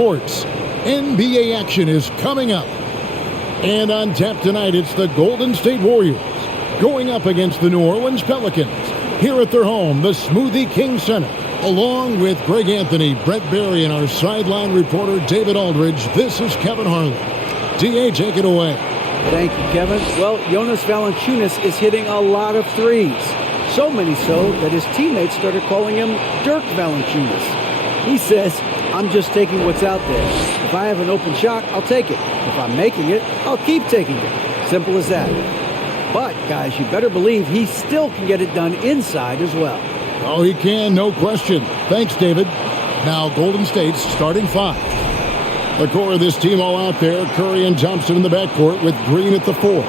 Sports. NBA action is coming up. And on tap tonight, it's the Golden State Warriors going up against the New Orleans Pelicans. Here at their home, the Smoothie King Center. Along with Greg Anthony, Brett Barry, and our sideline reporter David Aldridge, this is Kevin Harlan. DA, take it away. Thank you, Kevin. Well, Jonas Valanciunas is hitting a lot of threes. So many so that his teammates started calling him Dirk Valanciunas. He says, I'm just taking what's out there. If I have an open shot, I'll take it. If I'm making it, I'll keep taking it. Simple as that. But, guys, you better believe he still can get it done inside as well. Oh, he can, no question. Thanks, David. Now, Golden State's starting five. The core of this team all out there, Curry and Thompson in the backcourt with Green at the 4.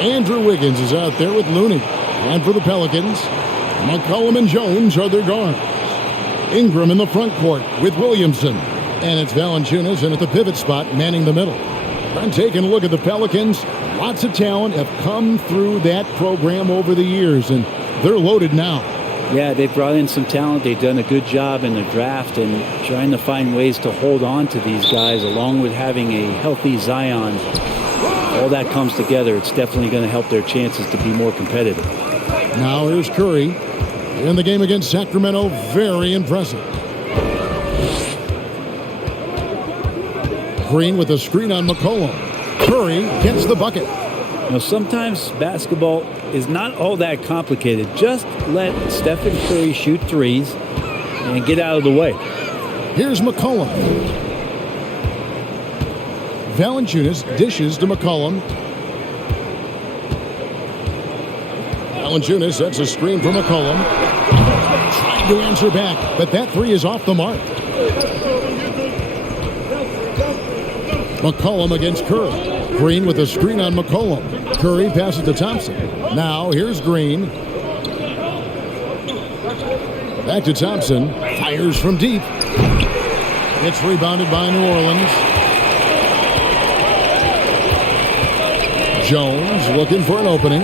Andrew Wiggins is out there with Looney. And for the Pelicans, McCollum and Jones are their guards. Ingram in the front court with Williamson. And it's Valanciunas in at the pivot spot, manning the middle. I'm taking a look at the Pelicans. Lots of talent have come through that program over the years, and they're loaded now. Yeah, they've brought in some talent. They've done a good job in the draft and trying to find ways to hold on to these guys, along with having a healthy Zion. All that comes together. It's definitely going to help their chances to be more competitive. Now here's Curry in the game against Sacramento. Very impressive. Green with a screen on McCollum. Curry gets the bucket. Now, sometimes basketball is not all that complicated. Just let Stephen Curry shoot threes and get out of the way. Here's McCollum. Valanciunas dishes to McCollum. Valanciunas sets a screen for McCollum. Trying to answer back, but that three is off the mark. McCollum against Curry. Green with a screen on McCollum. Curry passes to Thompson. Now here's Green. Back to Thompson. Fires from deep. It's rebounded by New Orleans. Jones looking for an opening.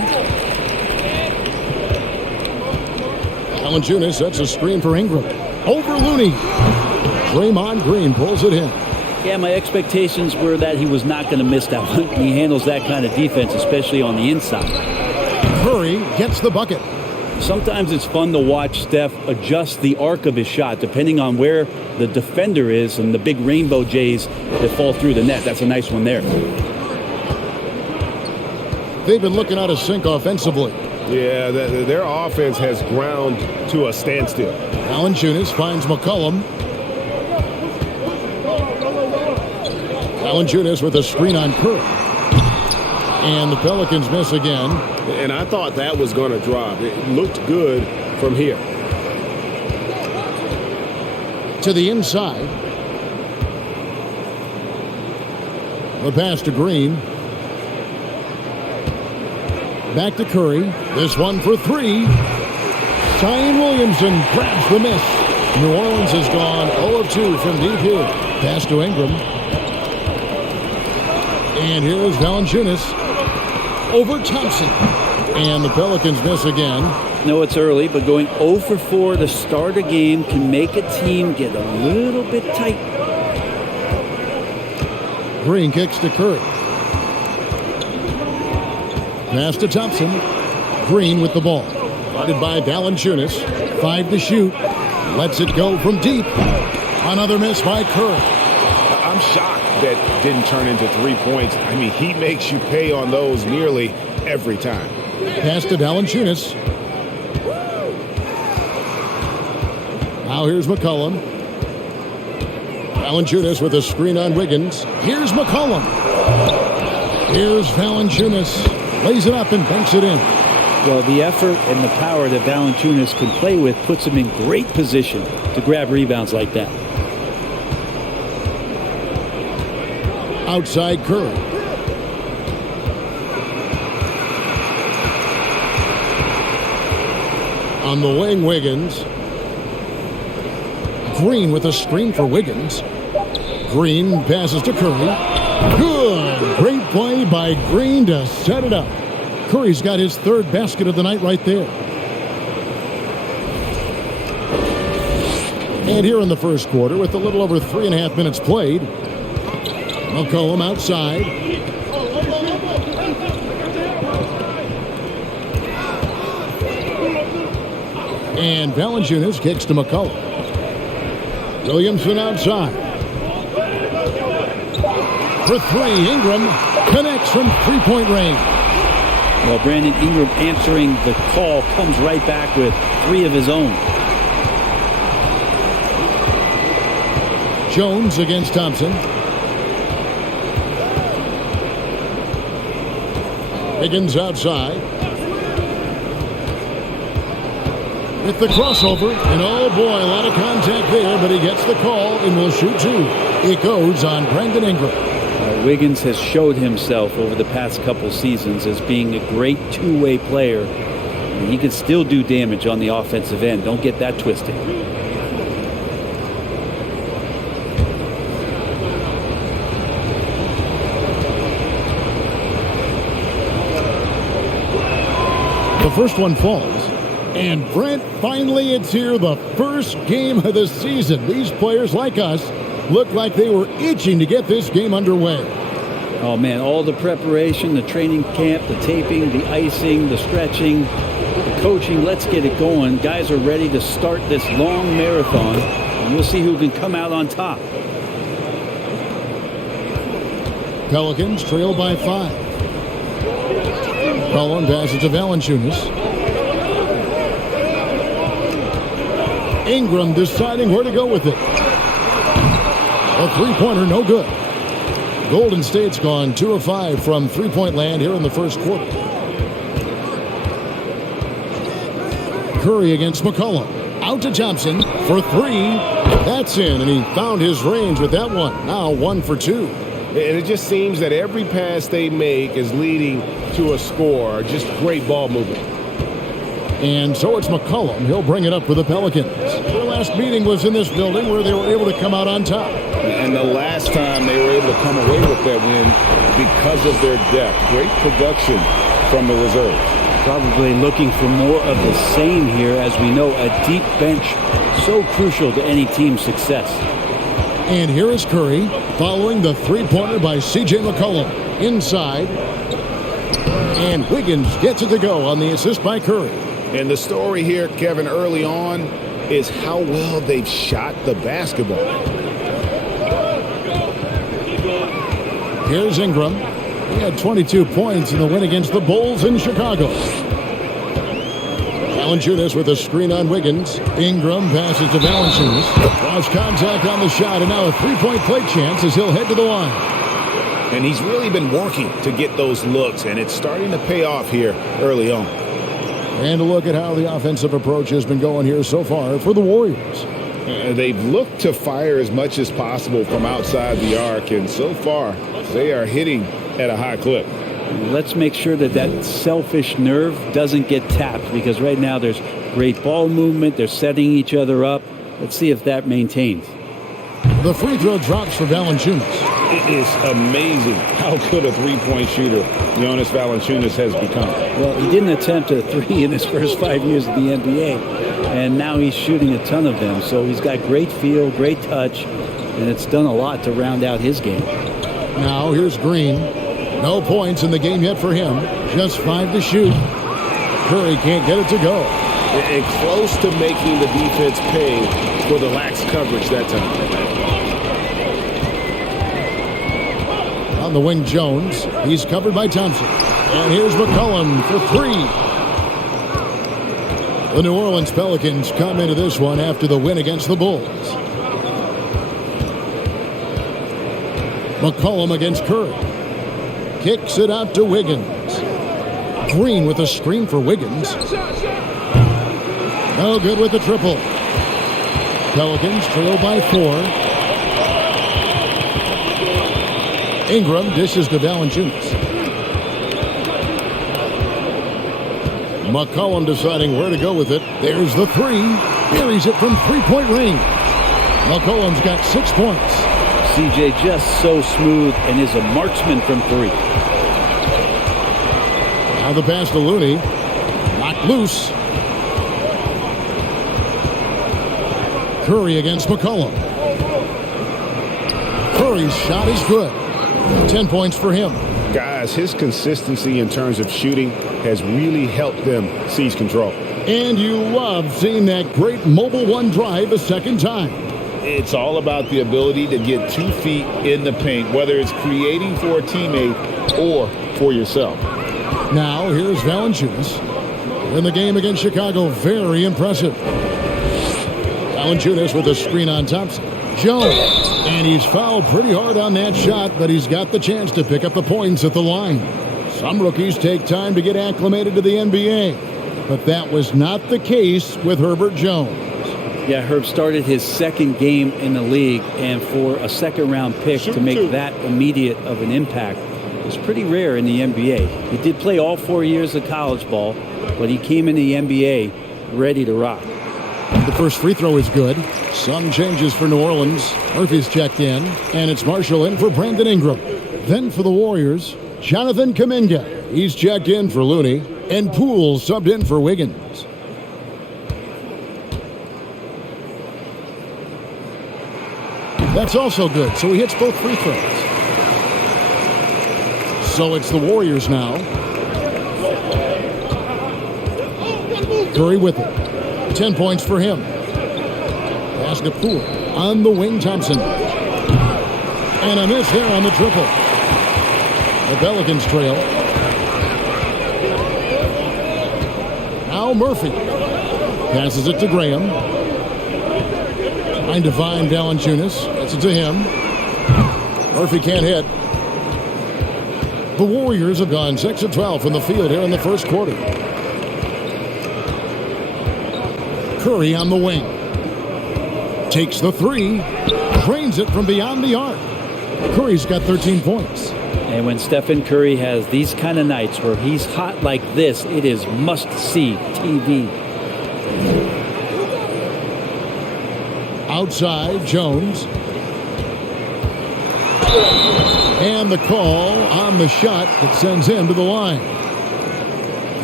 Valanciunas sets a screen for Ingram. Over Looney. Draymond Green pulls it in. Yeah, my expectations were that he was not going to miss that one. He handles that kind of defense, especially on the inside. Curry gets the bucket. Sometimes it's fun to watch Steph adjust the arc of his shot, depending on where the defender is and the big rainbow J's that fall through the net. That's a nice one there. They've been looking out of sync offensively. Yeah, their offense has ground to a standstill. Valanciunas finds McCollum. Valanciunas with a screen on Curry. And the Pelicans miss again. And I thought that was going to drop. It looked good from here. To the inside. The pass to Green. Back to Curry. This one for three. Zion Williamson grabs the miss. New Orleans has gone 0 of 2 from deep here. Pass to Ingram. And here's Valanciunas over Thompson. And the Pelicans miss again. No, it's early, but going 0 for 4 to start a game can make a team get a little bit tight. Green kicks to Curry. Pass to Thompson. Green with the ball. Guarded by Valanciunas. 5 to shoot. Lets it go from deep. Another miss by Curry. I'm shocked that didn't turn into 3 points. I mean, he makes you pay on those nearly every time. Pass to Valanciunas. Now here's McCollum. Valanciunas with a screen on Wiggins. Here's McCollum. Here's Valanciunas. Lays it up and banks it in. Well, the effort and the power that Valanciunas can play with puts him in great position to grab rebounds like that. Outside Curry. On the wing, Wiggins. Green with a screen for Wiggins. Green passes to Curry. Good. Great play by Green to set it up. Curry's got his third basket of the night right there. And here in the first quarter, with a little over 3.5 minutes played, McCollum outside. And Valanciunas kicks to McCollum. Williamson outside. For three, Ingram connects from three-point range. Well, Brandon Ingram answering the call comes right back with 3 of his own. Jones against Thompson. Higgins outside. With the crossover, and oh boy, a lot of contact there, but he gets the call and will shoot 2. It goes on Brandon Ingram. Wiggins has showed himself over the past couple seasons as being a great two-way player. And he can still do damage on the offensive end. Don't get that twisted. The first one falls. And Brent, finally it's here, the first game of the season. These players, like us, looked like they were itching to get this game underway. Oh, man, all the preparation, the training camp, the taping, the icing, the stretching, the coaching, let's get it going. Guys are ready to start this long marathon, and we'll see who can come out on top. Pelicans trail by 5. Cullen passes to Valanciunas. Ingram deciding where to go with it. A three-pointer, no good. Golden State's gone 2 of 5 from three-point land here in the first quarter. Curry against McCollum. Out to Thompson for 3. That's in, and he found his range with that one. Now 1 for 2. And it just seems that every pass they make is leading to a score. Just great ball movement. And so it's McCollum. He'll bring it up for the Pelicans. Their last meeting was in this building where they were able to come out on top. And the last time they were able to come away with that win because of their depth. Great production from the reserves. Probably looking for more of the same here. As we know, a deep bench so crucial to any team's success. And here is Curry following the three-pointer by C.J. McCollum. Inside. And Wiggins gets it to go on the assist by Curry. And the story here, Kevin, early on is how well they've shot the basketball. Here's Ingram. He had 22 points in the win against the Bulls in Chicago. Valanciunas with a screen on Wiggins. Ingram passes to Valanciunas. Lost contact on the shot, and now a three-point play chance as he'll head to the line. And he's really been working to get those looks, and it's starting to pay off here early on. And a look at how the offensive approach has been going here so far for the Warriors. They've looked to fire as much as possible from outside the arc, and so far they are hitting at a high clip. Let's make sure that that selfish nerve doesn't get tapped, because right now there's great ball movement. They're setting each other up. Let's see if that maintains. The free throw drops for Valanciunas. It is amazing how good a three-point shooter Jonas Valanciunas has become. Well, he didn't attempt a 3 in his first 5 years of the NBA, and now he's shooting a ton of them. So he's got great feel, great touch, and it's done a lot to round out his game. Now here's Green. No points in the game yet for him. Just 5 to shoot. Curry can't get it to go. And close to making the defense pay for the lax coverage that time. On the wing, Jones. He's covered by Thompson. And here's McCollum for 3. The New Orleans Pelicans come into this one after the win against the Bulls. McCollum against Curry. Kicks it out to Wiggins. Green with a screen for Wiggins. No good with the triple. Pelicans trail by 4. Ingram dishes to Valanciunas. McCollum deciding where to go with it. There's the 3. Buries it from three-point range. McCollum's got 6 points. CJ just so smooth and is a marksman from 3. Now the pass to Looney. Knocked loose. Curry against McCollum. Curry's shot is good. 10 points for him. Guys, his consistency in terms of shooting has really helped them seize control. And you love seeing that great mobile one drive a second time. It's all about the ability to get 2 feet in the paint, whether it's creating for a teammate or for yourself. Now, here's Valanciunas. In the game against Chicago, very impressive. Valanciunas with a screen on Thompson. Jones, and he's fouled pretty hard on that shot, but he's got the chance to pick up the points at the line. Some rookies take time to get acclimated to the NBA, but that was not the case with Herbert Jones. Yeah, Herb started his second game in the league, and for a second-round pick to make that immediate of an impact is pretty rare in the NBA. He did play all 4 years of college ball, but he came in the NBA ready to rock. The first free throw is good. Some changes for New Orleans. Murphy's checked in, and it's Marshall in for Brandon Ingram. Then for the Warriors, Jonathan Kuminga. He's checked in for Looney, and Poole subbed in for Wiggins. That's also good, so he hits both free throws. So it's the Warriors now. Curry with it. 10 points for him. Pass to Poole. On the wing, Thompson. And a miss there on the triple. The Pelicans trail. Now Murphy. Passes it to Graham. Trying to find Valanciunas. Gets it to him. Murphy can't hit. The Warriors have gone 6 of 12 from the field here in the first quarter. Curry on the wing. Takes the three. Drains it from beyond the arc. Curry's got 13 points. And when Stephen Curry has these kind of nights where he's hot like this, it is must-see TV. Outside, Jones. And the call on the shot that sends him to the line.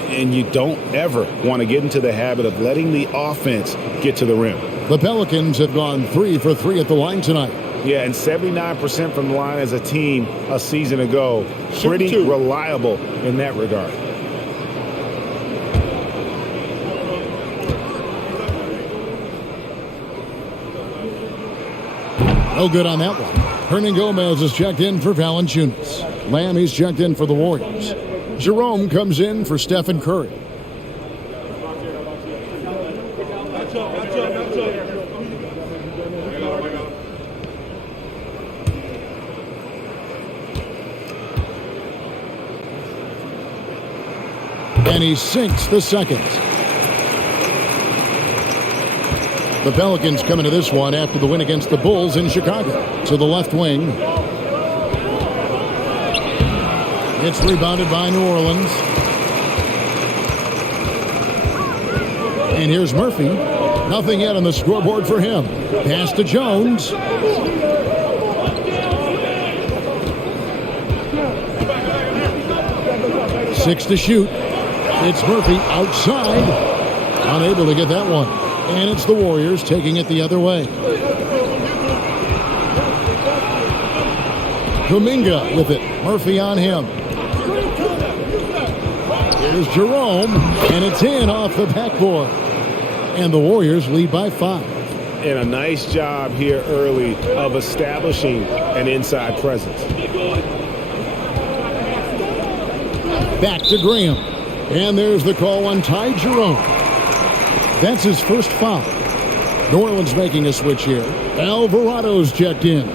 And you don't ever want to get into the habit of letting the offense get to the rim. The Pelicans have gone 3 for 3 at the line tonight. Yeah, and 79% from the line as a team a season ago. Pretty reliable in that regard. No good on that one. Hernan Gomez is checked in for Valanciunas. Lamb is checked in for the Warriors. Jerome comes in for Stephen Curry. And he sinks the second. The Pelicans come into this one after the win against the Bulls in Chicago. To the left wing. It's rebounded by New Orleans. And here's Murphy. Nothing yet on the scoreboard for him. Pass to Jones. Six to shoot. It's Murphy outside. Unable to get that one. And it's the Warriors taking it the other way. Kuminga with it. Murphy on him. Here's Jerome. And it's in off the backboard. And the Warriors lead by 5. And a nice job here early of establishing an inside presence. Back to Graham. And there's the call on Ty Jerome. That's his first foul. New Orleans making a switch here. Alvarado's checked in.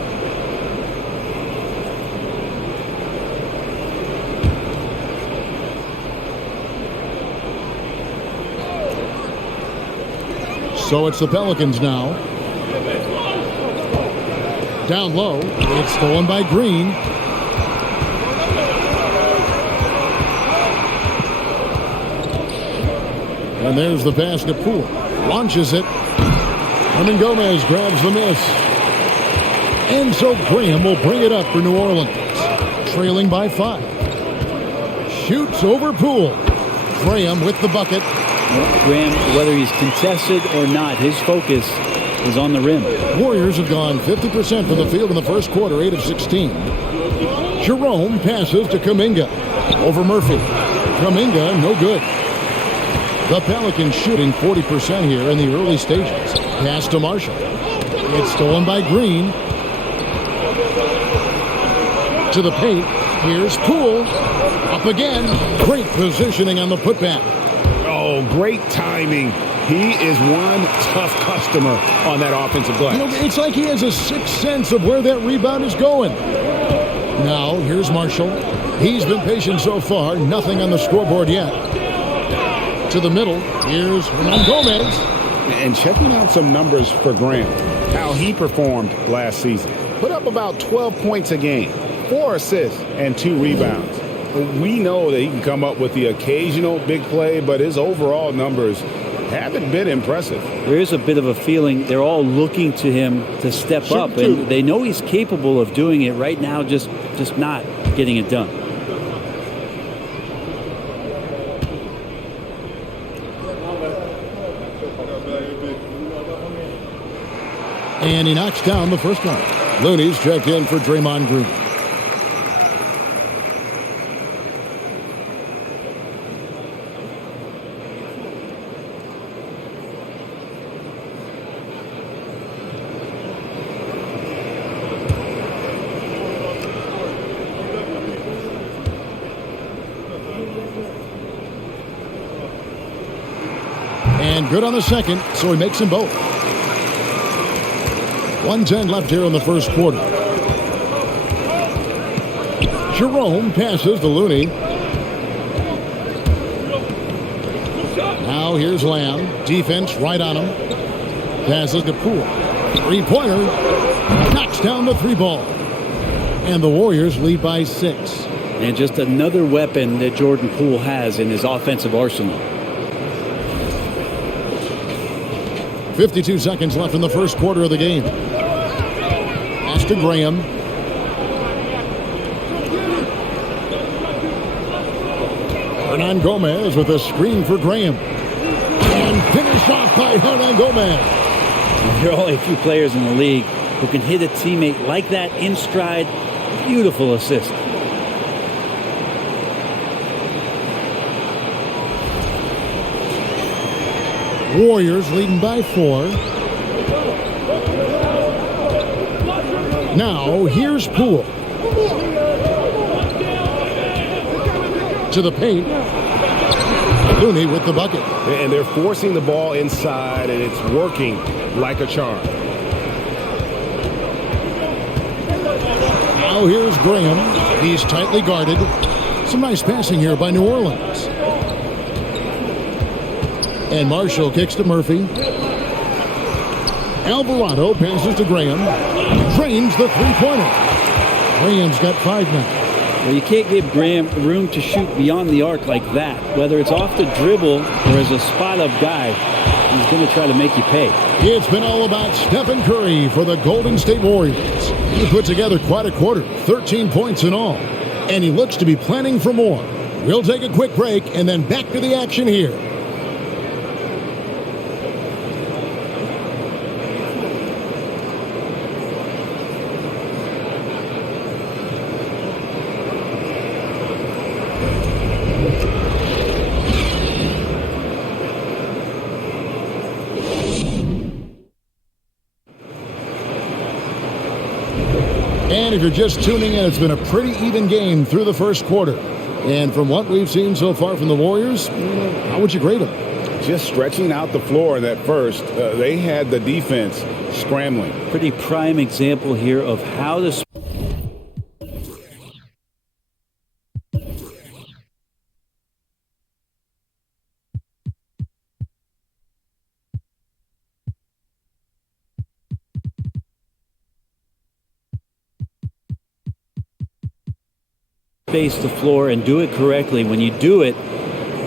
So it's the Pelicans now. Down low. It's stolen by Green. And there's the pass to Poole. Launches it. Hernan Gomez grabs the miss. And so Graham will bring it up for New Orleans. Trailing by 5. Shoots over Poole. Graham with the bucket. Graham, whether he's contested or not, his focus is on the rim. Warriors have gone 50% from the field in the first quarter, 8 of 16. Jerome passes to Kuminga. Over Murphy. Kuminga, no good. The Pelicans shooting 40% here in the early stages. Pass to Marshall. It's stolen by Green. To the paint. Here's Poole. Up again. Great positioning on the putback. Oh, great timing. He is one tough customer on that offensive glass. You know, it's like he has a sixth sense of where that rebound is going. Now, here's Marshall. He's been patient so far. Nothing on the scoreboard yet. To the middle. Here's Hernan Gomez. And checking out some numbers for Graham, how he performed last season. Put up about 12 points a game, 4 assists, and 2 rebounds. We know that he can come up with the occasional big play, but his overall numbers haven't been impressive. There is a bit of a feeling they're all looking to him to step up, and they know he's capable of doing it right now, just not getting it done. And he knocks down the first one. Looney's checked in for Draymond Green. And good on the second, so he makes them both. 1:10 left here in the first quarter. Jerome passes to Looney. Now here's Lamb. Defense right on him. Passes to Poole. Three-pointer. Knocks down the three ball. And the Warriors lead by 6. And just another weapon that Jordan Poole has in his offensive arsenal. 52 seconds left in the first quarter of the game. Pass to Graham. Hernan Gomez with a screen for Graham. And finish off by Hernan Gomez. There are only a few players in the league who can hit a teammate like that in stride. Beautiful assist. Warriors leading by 4. Now, here's Poole. To the paint. Looney with the bucket. And they're forcing the ball inside, and it's working like a charm. Now here's Graham. He's tightly guarded. Some nice passing here by New Orleans. And Marshall kicks to Murphy. Alvarado passes to Graham. Drains the three-pointer. Graham's got 5 now. Well, you can't give Graham room to shoot beyond the arc like that. Whether it's off the dribble or as a spot-up guy, he's going to try to make you pay. It's been all about Stephen Curry for the Golden State Warriors. He put together quite a quarter, 13 points in all. And he looks to be planning for more. We'll take a quick break and then back to the action here. And if you're just tuning in, it's been a pretty even game through the first quarter. And from what we've seen so far from the Warriors, how would you grade them? Just stretching out the floor in that first. They had the defense scrambling. Pretty prime example here of how to space the floor and do it correctly. When you do it,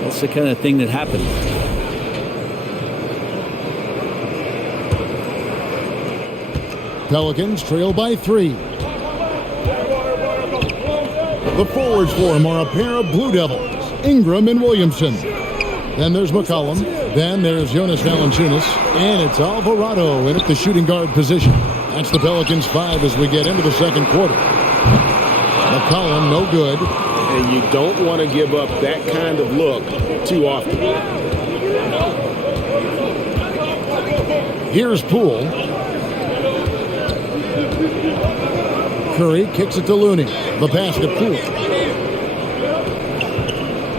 that's the kind of thing that happens. Pelicans trail by 3. The forwards for him are a pair of Blue Devils, Ingram and Williamson. Then there's McCollum, Then there's Jonas Valanciunas, and it's Alvarado in at the shooting guard position. That's the Pelicans 5 as we get into the second quarter. McCollum, no good. And you don't want to give up that kind of look too often. Here's Poole. Curry kicks it to Looney. The pass to Poole.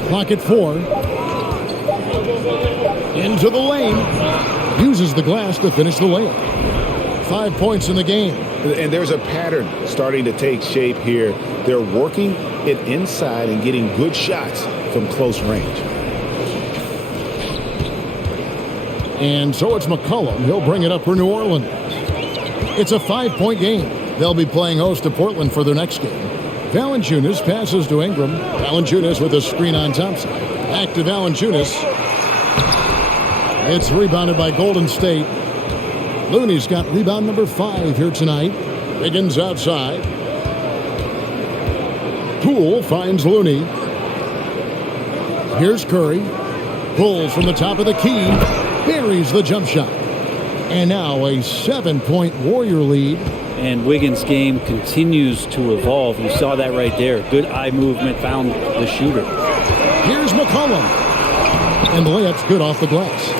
Clock at 4. Into the lane. Uses the glass to finish the layup. 5 points in the game. And there's a pattern starting to take shape here. They're working it inside and getting good shots from close range. And so it's McCollum. He'll bring it up for New Orleans. It's a 5-point game. They'll be playing host to Portland for their next game. Valanciunas passes to Ingram. Valanciunas with a screen on Thompson. Back to Valanciunas. It's rebounded by Golden State. Looney's got rebound number 5 here tonight. Wiggins outside. Poole finds Looney. Here's Curry. Pulls from the top of the key. Buries the jump shot. And now a 7-point Warrior lead. And Wiggins' game continues to evolve. You saw that right there. Good eye movement, found the shooter. Here's McCollum. And the layup's good off the glass.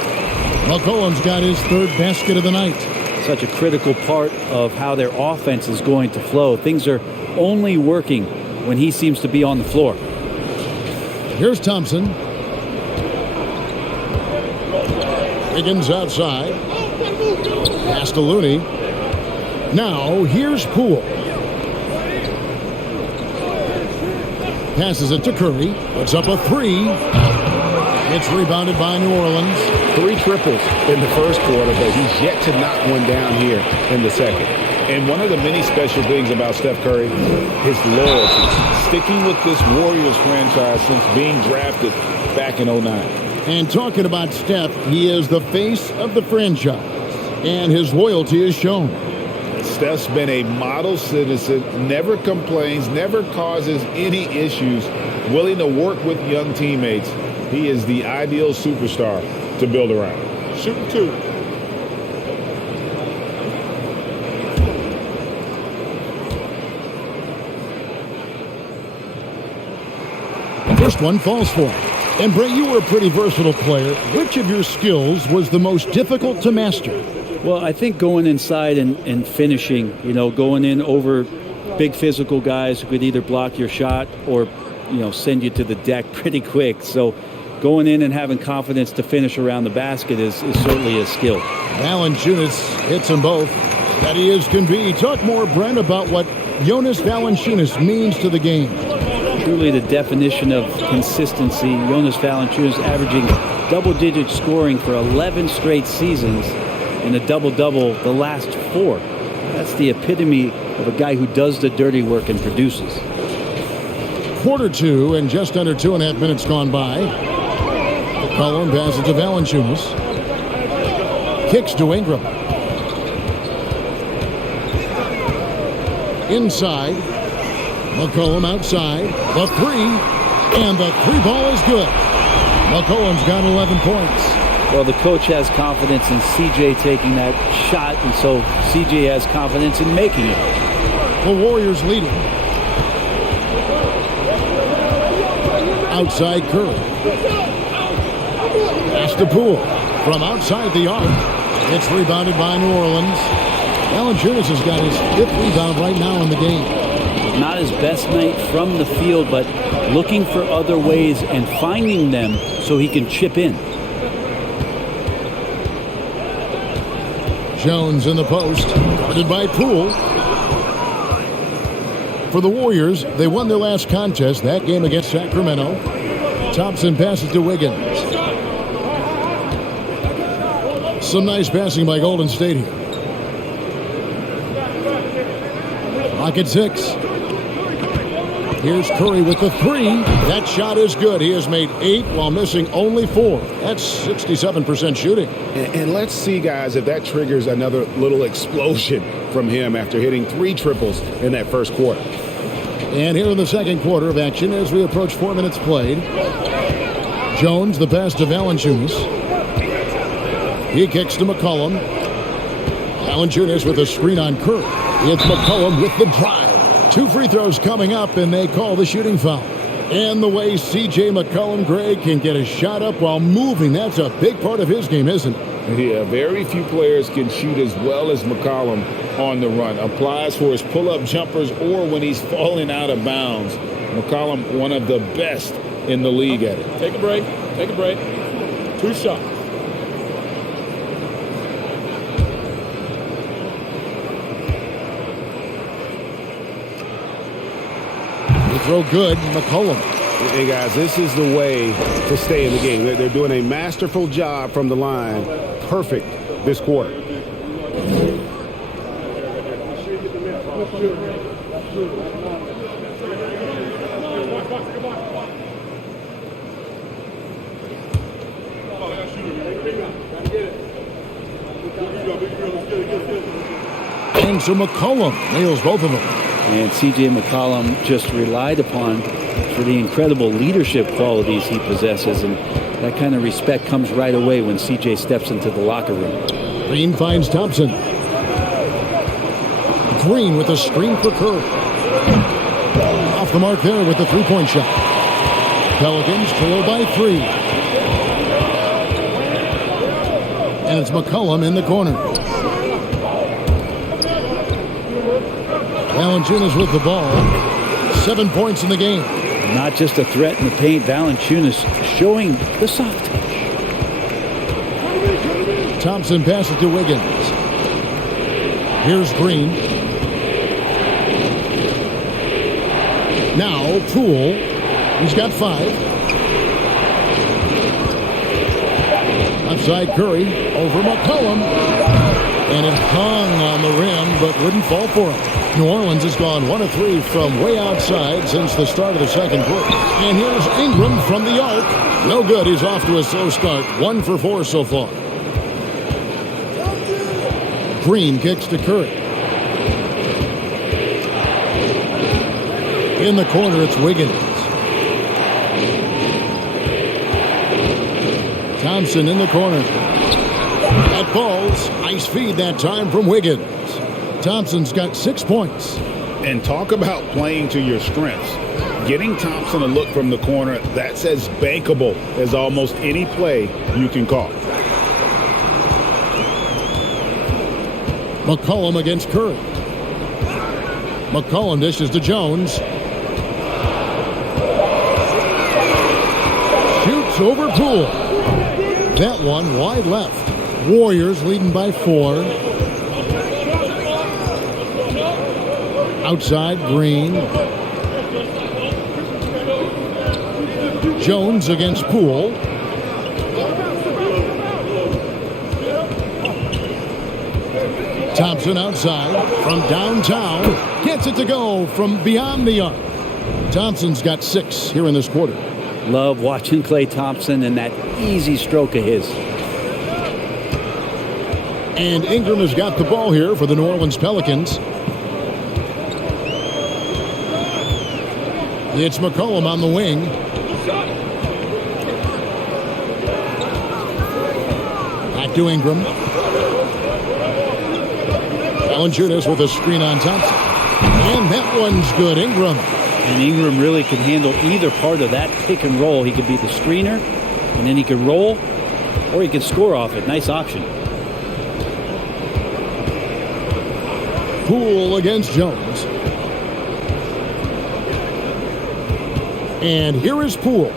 McCollum's got his 3rd basket of the night. Such a critical part of how their offense is going to flow. Things are only working when he seems to be on the floor. Here's Thompson. Wiggins outside. Pass to Looney. Now, here's Poole. Passes it to Curry. Puts up a 3. It's rebounded by New Orleans. 3 triples in the first quarter, but he's yet to knock one down here in the second. And one of the many special things about Steph Curry, his loyalty. Sticking with this Warriors franchise since being drafted back in 2009. And talking about Steph, he is the face of the franchise. And his loyalty is shown. Steph's been a model citizen, never complains, never causes any issues, willing to work with young teammates. He is the ideal superstar to build around. Shooting 2. First one falls for him. And Bray, you were a pretty versatile player. Which of your skills was the most difficult to master? Well, I think going inside and finishing, going in over big physical guys who could either block your shot or, send you to the deck pretty quick. So going in and having confidence to finish around the basket is certainly a skill. Valanciunas hits them both. Steady as can be. Talk more, Brent, about what Jonas Valanciunas means to the game. Truly the definition of consistency. Jonas Valanciunas averaging double-digit scoring for 11 straight seasons and a double-double the last 4. That's the epitome of a guy who does the dirty work and produces. Quarter 2 and just under 2.5 minutes gone by. McCollum passes to Valanciunas. Kicks to Ingram. Inside. McCollum outside. The 3. And the 3 ball is good. McCollum's got 11 points. Well, the coach has confidence in CJ taking that shot, and so CJ has confidence in making it. The Warriors leading. Outside Curry. Pass to Poole. From outside the arc. It's rebounded by New Orleans. Valanciunas has got his 5th rebound right now in the game. Not his best night from the field, but looking for other ways and finding them so he can chip in. Jones in the post, guarded by Poole. For the Warriors, they won their last contest, that game against Sacramento. Thompson passes to Wiggins. Some nice passing by Golden State here. Clock at 6. Here's Curry with the 3. That shot is good. He has made 8 while missing only 4. That's 67% shooting. And let's see, guys, if that triggers another little explosion from him after hitting 3 triples in that first quarter. And here in the second quarter of action as we approach 4 minutes played. Jones, the pass to Valanciunas. He kicks to McCollum. Valanciunas with a screen on Curry. It's McCollum with the drive. 2 free throws coming up, and they call the shooting foul. And the way C.J. McCollum, Greg, can get a shot up while moving, that's a big part of his game, isn't it? Yeah, very few players can shoot as well as McCollum on the run. Applies for his pull-up jumpers or when he's falling out of bounds. McCollum, one of the best in the league at it. Take a break. Take a break. 2 shots. Throw good, McCollum. Hey, guys, this is the way to stay in the game. They're doing a masterful job from the line. Perfect this quarter. And so McCollum nails both of them. And C.J. McCollum just relied upon for the incredible leadership qualities he possesses. And that kind of respect comes right away when C.J. steps into the locker room. Green finds Thompson. Green with a screen for Curry. Off the mark there with the three-point shot. Pelicans trail by 3. And it's McCollum in the corner. Valanciunas with the ball. 7 points in the game. Not just a threat in the paint. Valanciunas showing the soft touch. Thompson passes to Wiggins. Here's Green. Now Poole. He's got 5. Outside Curry. Over McCollum. And it hung on the rim, but wouldn't fall for him. New Orleans has gone 1 of 3 from way outside since the start of the second quarter. And here's Ingram from the arc. No good. He's off to a slow start. 1 for 4 so far. Green kicks to Curry. In the corner, it's Wiggins. Thompson in the corner. That falls. Nice feed that time from Wiggins. Thompson's got 6 points. And talk about playing to your strengths. Getting Thompson a look from the corner, that's as bankable as almost any play you can call. McCollum against Curry. McCollum dishes to Jones. Shoots over Poole. That one wide left. Warriors leading by 4. Outside, Green. Jones against Poole. Thompson outside from downtown. Gets it to go from beyond the arc. Thompson's got 6 here in this quarter. Love watching Klay Thompson and that easy stroke of his. And Ingram has got the ball here for the New Orleans Pelicans. It's McCollum on the wing. Back to Ingram. Valanciunas with a screen on Thompson. And that one's good. Ingram. And Ingram really can handle either part of that pick and roll. He could be the screener, and then he could roll, or he could score off it. Nice option. Poole against Jones. And here is Poole.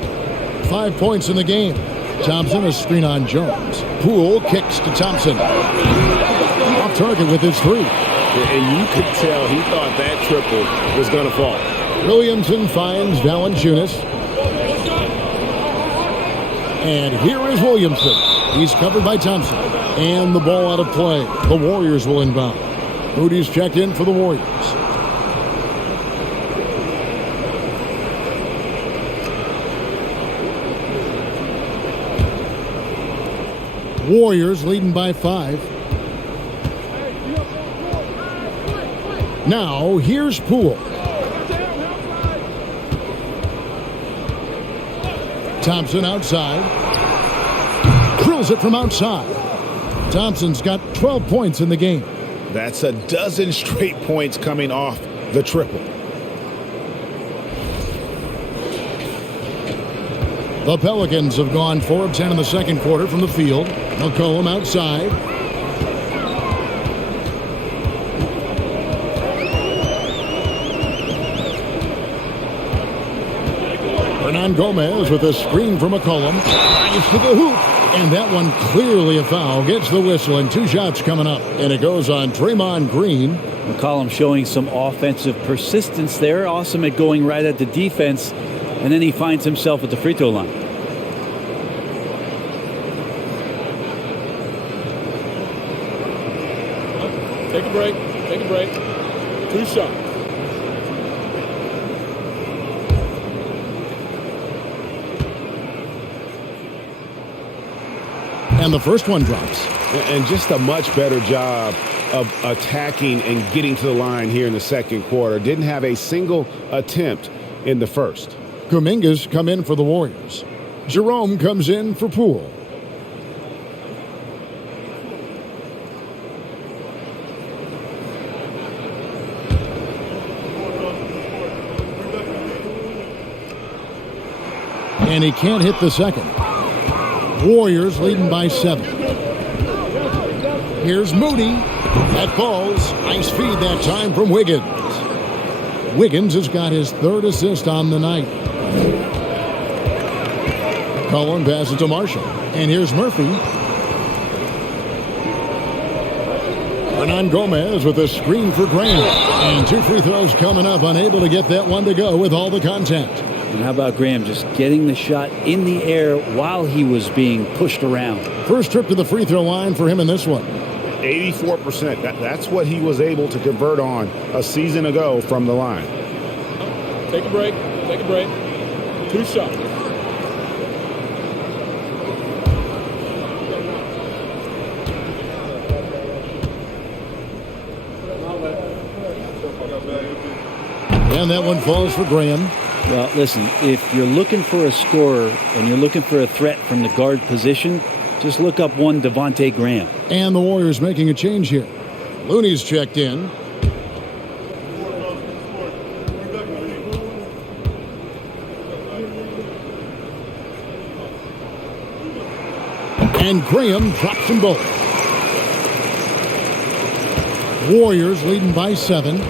5 points in the game. Thompson a screen on Jones. Poole kicks to Thompson. Off target with his 3. And you could tell he thought that triple was going to fall. Williamson finds Valanciunas. And here is Williamson. He's covered by Thompson. And the ball out of play. The Warriors will inbound. Moody's checked in for the Warriors. Warriors leading by 5. Now, here's Poole. Thompson outside. Drills it from outside. Thompson's got 12 points in the game. That's a dozen straight points coming off the triple. The Pelicans have gone 4 of 10 in the second quarter from the field. McCollum outside. Hernan Gomez with a screen from McCollum. Drives to the hoop. And that one clearly a foul. Gets the whistle and 2 shots coming up. And it goes on Draymond Green. McCollum showing some offensive persistence there. Awesome at going right at the defense. And then he finds himself at the free throw line. Take a break. Take a break. 2 shots. And the first one drops. And just a much better job of attacking and getting to the line here in the second quarter. Didn't have a single attempt in the first. Kuminga's come in for the Warriors. Jerome comes in for Poole. And he can't hit the second. Warriors leading by 7. Here's Moody. That falls. Nice feed that time from Wiggins. Wiggins has got his 3rd assist on the night. Cullen passes to Marshall. And here's Murphy. Hernan Gomez with a screen for Graham. And 2 free throws coming up. Unable to get that one to go with all the contact. And how about Graham just getting the shot in the air while he was being pushed around? First trip to the free throw line for him in this one. 84%. That's what he was able to convert on a season ago from the line. Take a break. Take a break. 2 shots. And that one falls for Graham. Well, listen, if you're looking for a scorer and you're looking for a threat from the guard position, just look up one Devontae Graham. And the Warriors making a change here. Looney's checked in. And Graham drops them both. Warriors leading by 7.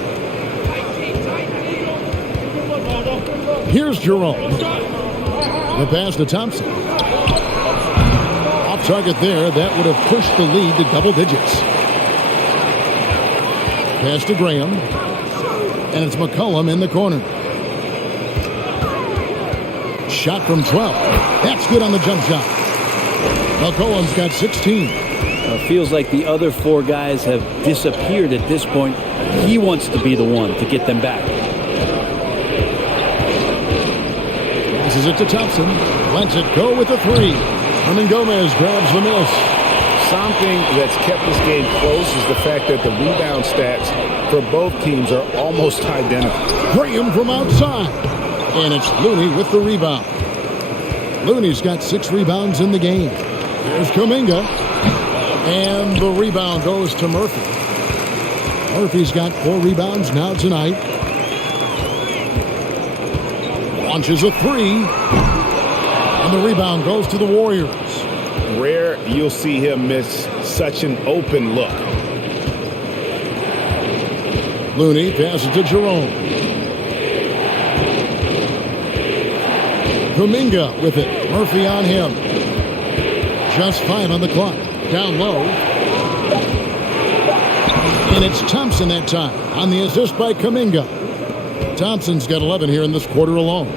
Here's Jerome. The pass to Thompson. Off target there. That would have pushed the lead to double digits. Pass to Graham. And it's McCollum in the corner. Shot from 12. That's good on the jump shot. McCollum's got 16. Feels like the other 4 guys have disappeared at this point. He wants to be the one to get them back. Passes it to Thompson. Lets it go with the 3. Hernan Gomez grabs the miss. Something that's kept this game close is the fact that the rebound stats for both teams are almost identical. Graham from outside. And it's Looney with the rebound. Looney's got 6 rebounds in the game. Here's Kuminga. And the rebound goes to Murphy. Murphy's got 4 rebounds now tonight. Launches a 3. And the rebound goes to the Warriors. Rare you'll see him miss such an open look. Looney passes to Jerome. Kuminga with it. Murphy on him. Just 5 on the clock. Down low. And it's Thompson that time on the assist by Kuminga. Thompson's got 11 here in this quarter alone.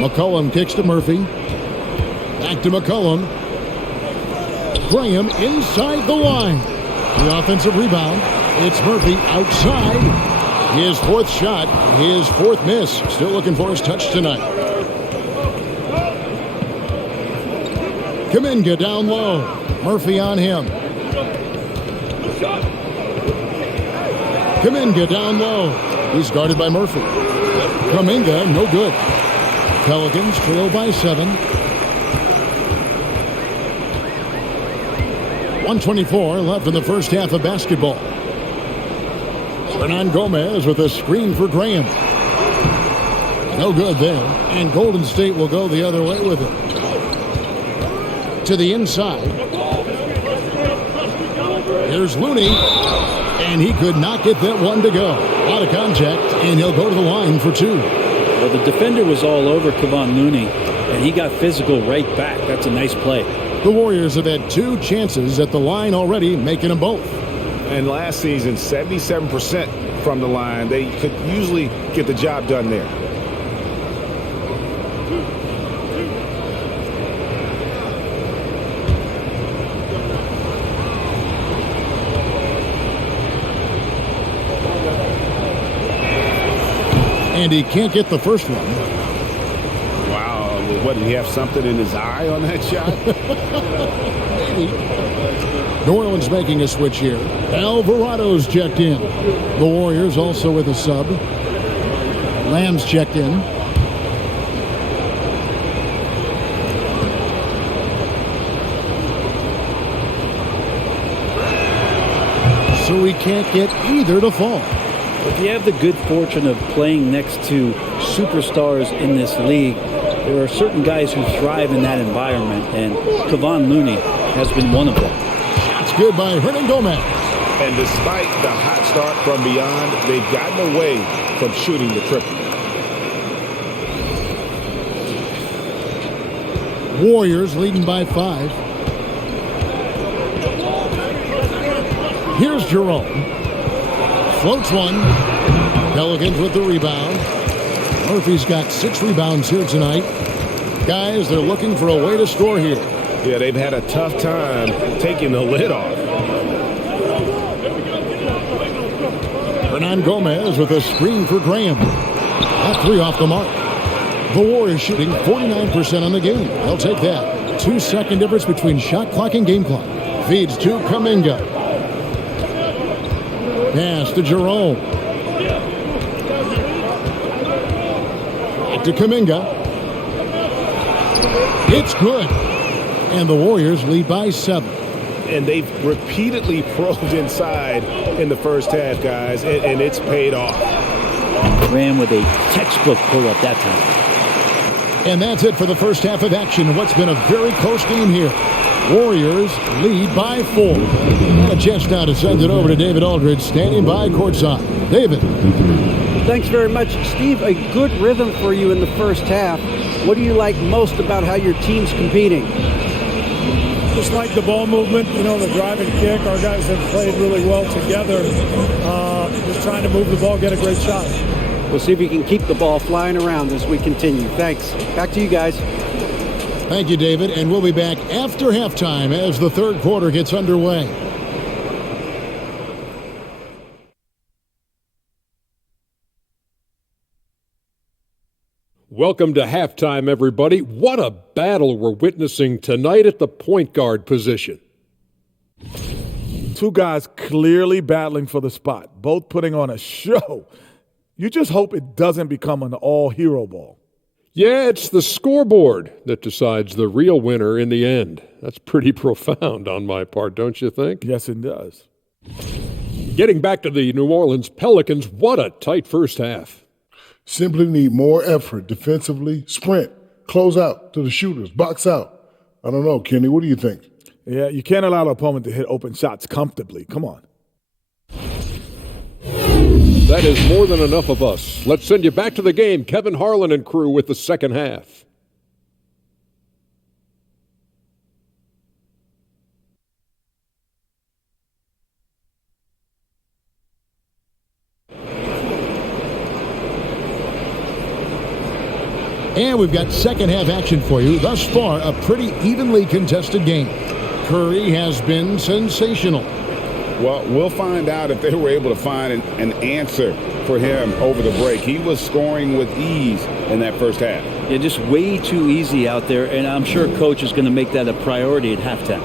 McCollum kicks to Murphy. Back to McCollum. Graham inside the line. The offensive rebound. It's Murphy outside. His 4th shot. His 4th miss. Still looking for his touch tonight. Kuminga down low. Murphy on him. Kuminga down low. He's guarded by Murphy. Kuminga, no good. Pelicans trail by 7. 1:24 left in the first half of basketball. Hernan Gomez with a screen for Graham. No good there. And Golden State will go the other way with it. To the inside. Here's Looney. And he could not get that one to go. Out of contact, and he'll go to the line for two. Well, the defender was all over Kevon Looney, and he got physical right back. That's a nice play. The Warriors have had 2 chances at the line already, making them both. And last season, 77% from the line. They could usually get the job done there. And he can't get the first one. Wow. What, did he have something in his eye on that shot? Maybe. New Orleans making a switch here. Alvarado's checked in. The Warriors also with a sub. Lamb's checked in. So he can't get either to fall. If you have the good fortune of playing next to superstars in this league, there are certain guys who thrive in that environment, and Kevon Looney has been one of them. That's good by Hernan Gomez. And despite the hot start from beyond, they've gotten away from shooting the triple. Warriors leading by 5. Here's Jerome. Floats one. Pelicans with the rebound. Murphy's got 6 rebounds here tonight. Guys, they're looking for a way to score here. Yeah, they've had a tough time taking the lid off. Hernan Gomez with a screen for Graham. That 3 off the mark. The Warriors shooting 49% on the game. They'll take that. 2-second difference between shot clock and game clock. Feeds to Kuminga. Pass to Jerome. Back to Kuminga. It's good. And the Warriors lead by 7. And they've repeatedly probed inside in the first half, guys, and it's paid off. Ran with a textbook pull-up that time. And that's it for the first half of action. What's been a very close game here. Warriors lead by 4. And a chance now to send it over to David Aldridge, standing by courtside. David. Thanks very much, Steve. A good rhythm for you in the first half. What do you like most about how your team's competing? Just like the ball movement, the drive and kick. Our guys have played really well together. Just trying to move the ball, get a great shot. We'll see if we can keep the ball flying around as we continue. Thanks. Back to you guys. Thank you, David. And we'll be back after halftime as the third quarter gets underway. Welcome to halftime, everybody. What a battle we're witnessing tonight at the point guard position. 2 guys clearly battling for the spot, both putting on a show. You just hope it doesn't become an all-hero ball. Yeah, it's the scoreboard that decides the real winner in the end. That's pretty profound on my part, don't you think? Yes, it does. Getting back to the New Orleans Pelicans, what a tight first half. Simply need more effort defensively. Sprint, close out to the shooters, box out. I don't know, Kenny, what do you think? Yeah, you can't allow the opponent to hit open shots comfortably. Come on. That is more than enough of us. Let's send you back to the game. Kevin Harlan and crew with the second half. And we've got second half action for you. Thus far, a pretty evenly contested game. Curry has been sensational. Well, we'll find out if they were able to find an answer for him over the break. He was scoring with ease in that first half. Yeah, just way too easy out there, and I'm sure Coach is going to make that a priority at halftime.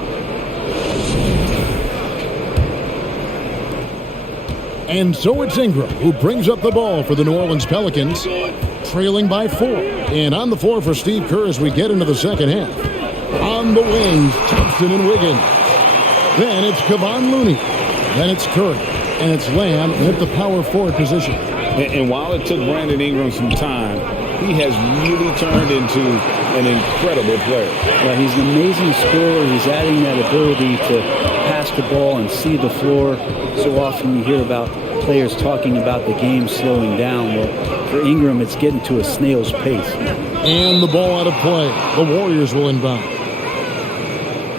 And so it's Ingram who brings up the ball for the New Orleans Pelicans, trailing by 4. And on the floor for Steve Kerr as we get into the second half. On the wings, Thompson and Wiggins. Then it's Kevon Looney. Then it's Curry. And it's Lamb at the power forward position. And while it took Brandon Ingram some time, he has really turned into an incredible player. Well, he's an amazing scorer. He's adding that ability to pass the ball and see the floor. So often you hear about players talking about the game slowing down. Well, for Ingram, it's getting to a snail's pace. And the ball out of play. The Warriors will inbound.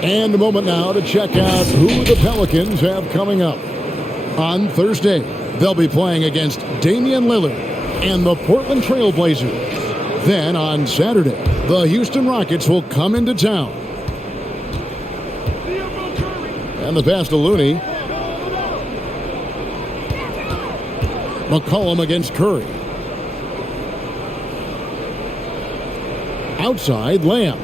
And a moment now to check out who the Pelicans have coming up. On Thursday, they'll be playing against Damian Lillard and the Portland Trail Blazers. Then on Saturday, the Houston Rockets will come into town. And the pass to Looney. McCollum against Curry. Outside, Lamb.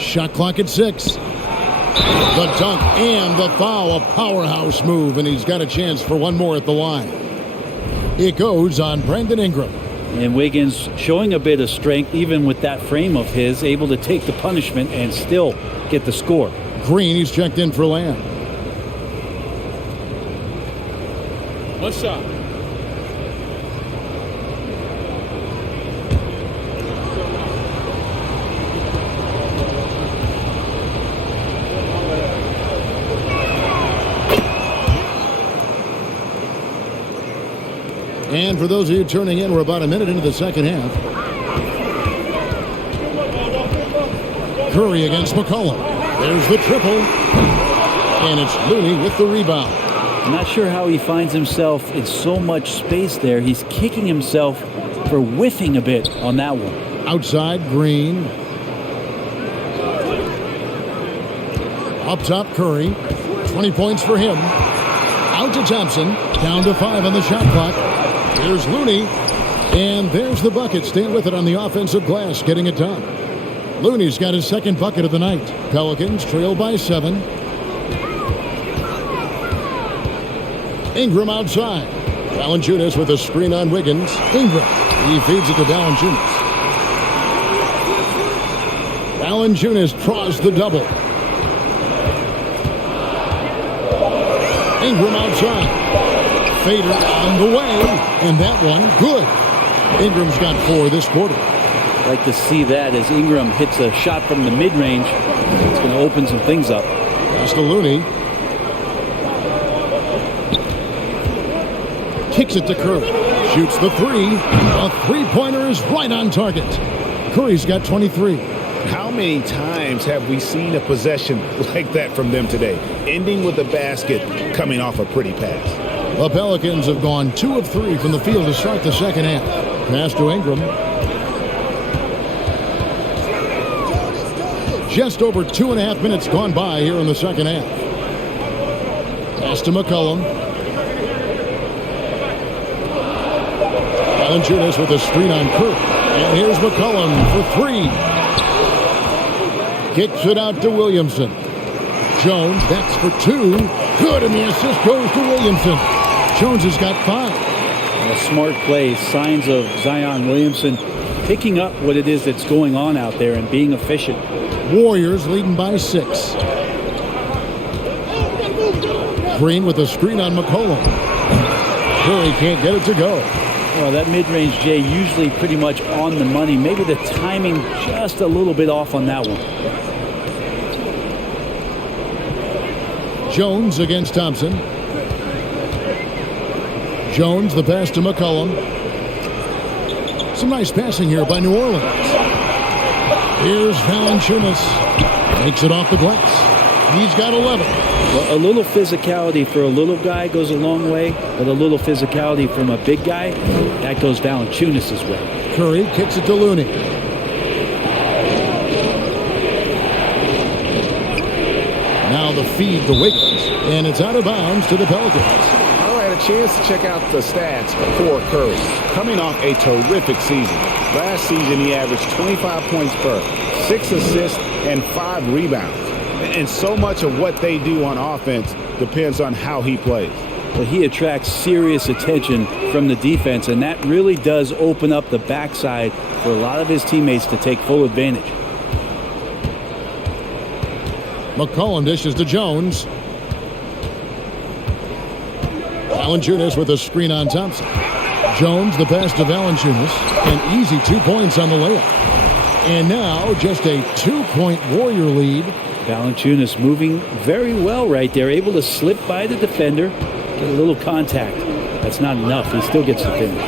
Shot clock at 6. The dunk and the foul, a powerhouse move, and he's got a chance for one more at the line. It goes on Brandon Ingram. And Wiggins showing a bit of strength, even with that frame of his, able to take the punishment and still get the score. Green, he's checked in for Lamb. One shot. And for those of you turning in, we're about a minute into the second half. Curry against McCollum. There's the triple. And it's Looney with the rebound. I'm not sure how he finds himself in so much space there. He's kicking himself for whiffing a bit on that one. Outside, Green. Up top, Curry. 20 points for him. Out to Thompson. Down to 5 on the shot clock. Here's Looney. And there's the bucket. Staying with it on the offensive glass. Getting it done. Looney's got his second bucket of the night. Pelicans trail by 7. Ingram outside. Valanciunas with a screen on Wiggins. Ingram. He feeds it to Valanciunas. Valanciunas draws the double. Ingram outside. Fader on the way. And that one, good. Ingram's got 4 this quarter. I'd like to see that as Ingram hits a shot from the mid-range. It's going to open some things up. Pass to Looney. Kicks it to Curry. Shoots the 3. A three-pointer is right on target. Curry's got 23. How many times have we seen a possession like that from them today, ending with a basket coming off a pretty pass? The Pelicans have gone 2 of 3 from the field to start the second half. Pass to Ingram. Just over 2.5 minutes gone by here in the second half. Pass to McCollum. Valanciunas with a screen on Curry. And here's McCollum for 3. Kicks it out to Williamson. Jones, that's for 2. Good, and the assist goes to Williamson. Jones has got 5. A smart play, signs of Zion Williamson picking up what it is that's going on out there and being efficient. Warriors leading by 6. Green with a screen on McCollum. Curry can't get it to go. Well, that mid-range, Jay, usually pretty much on the money. Maybe the timing just a little bit off on that one. Jones against Thompson. Jones, the pass to McCollum. Some nice passing here by New Orleans. Here's Valanciunas. Makes it off the glass. He's got 11. Well, a little physicality for a little guy goes a long way, but a little physicality from a big guy, that goes Valanciunas' way. Curry kicks it to Looney. Now the feed to Wiggins, and it's out of bounds to the Pelicans. I had a chance to check out the stats for Curry. Coming off a terrific season. Last season, he averaged 25 points per, 6 assists, and 5 rebounds. And so much of what they do on offense depends on how he plays. But he attracts serious attention from the defense, and that really does open up the backside for a lot of his teammates to take full advantage. McCollum dishes to Jones. Valanciunas with a screen on Thompson. Jones the pass to Valanciunas. An easy 2 points on the layup. And now just a 2-point Warrior lead. Valanciunas moving very well right there, able to slip by the defender, get a little contact. That's not enough. He still gets the finish.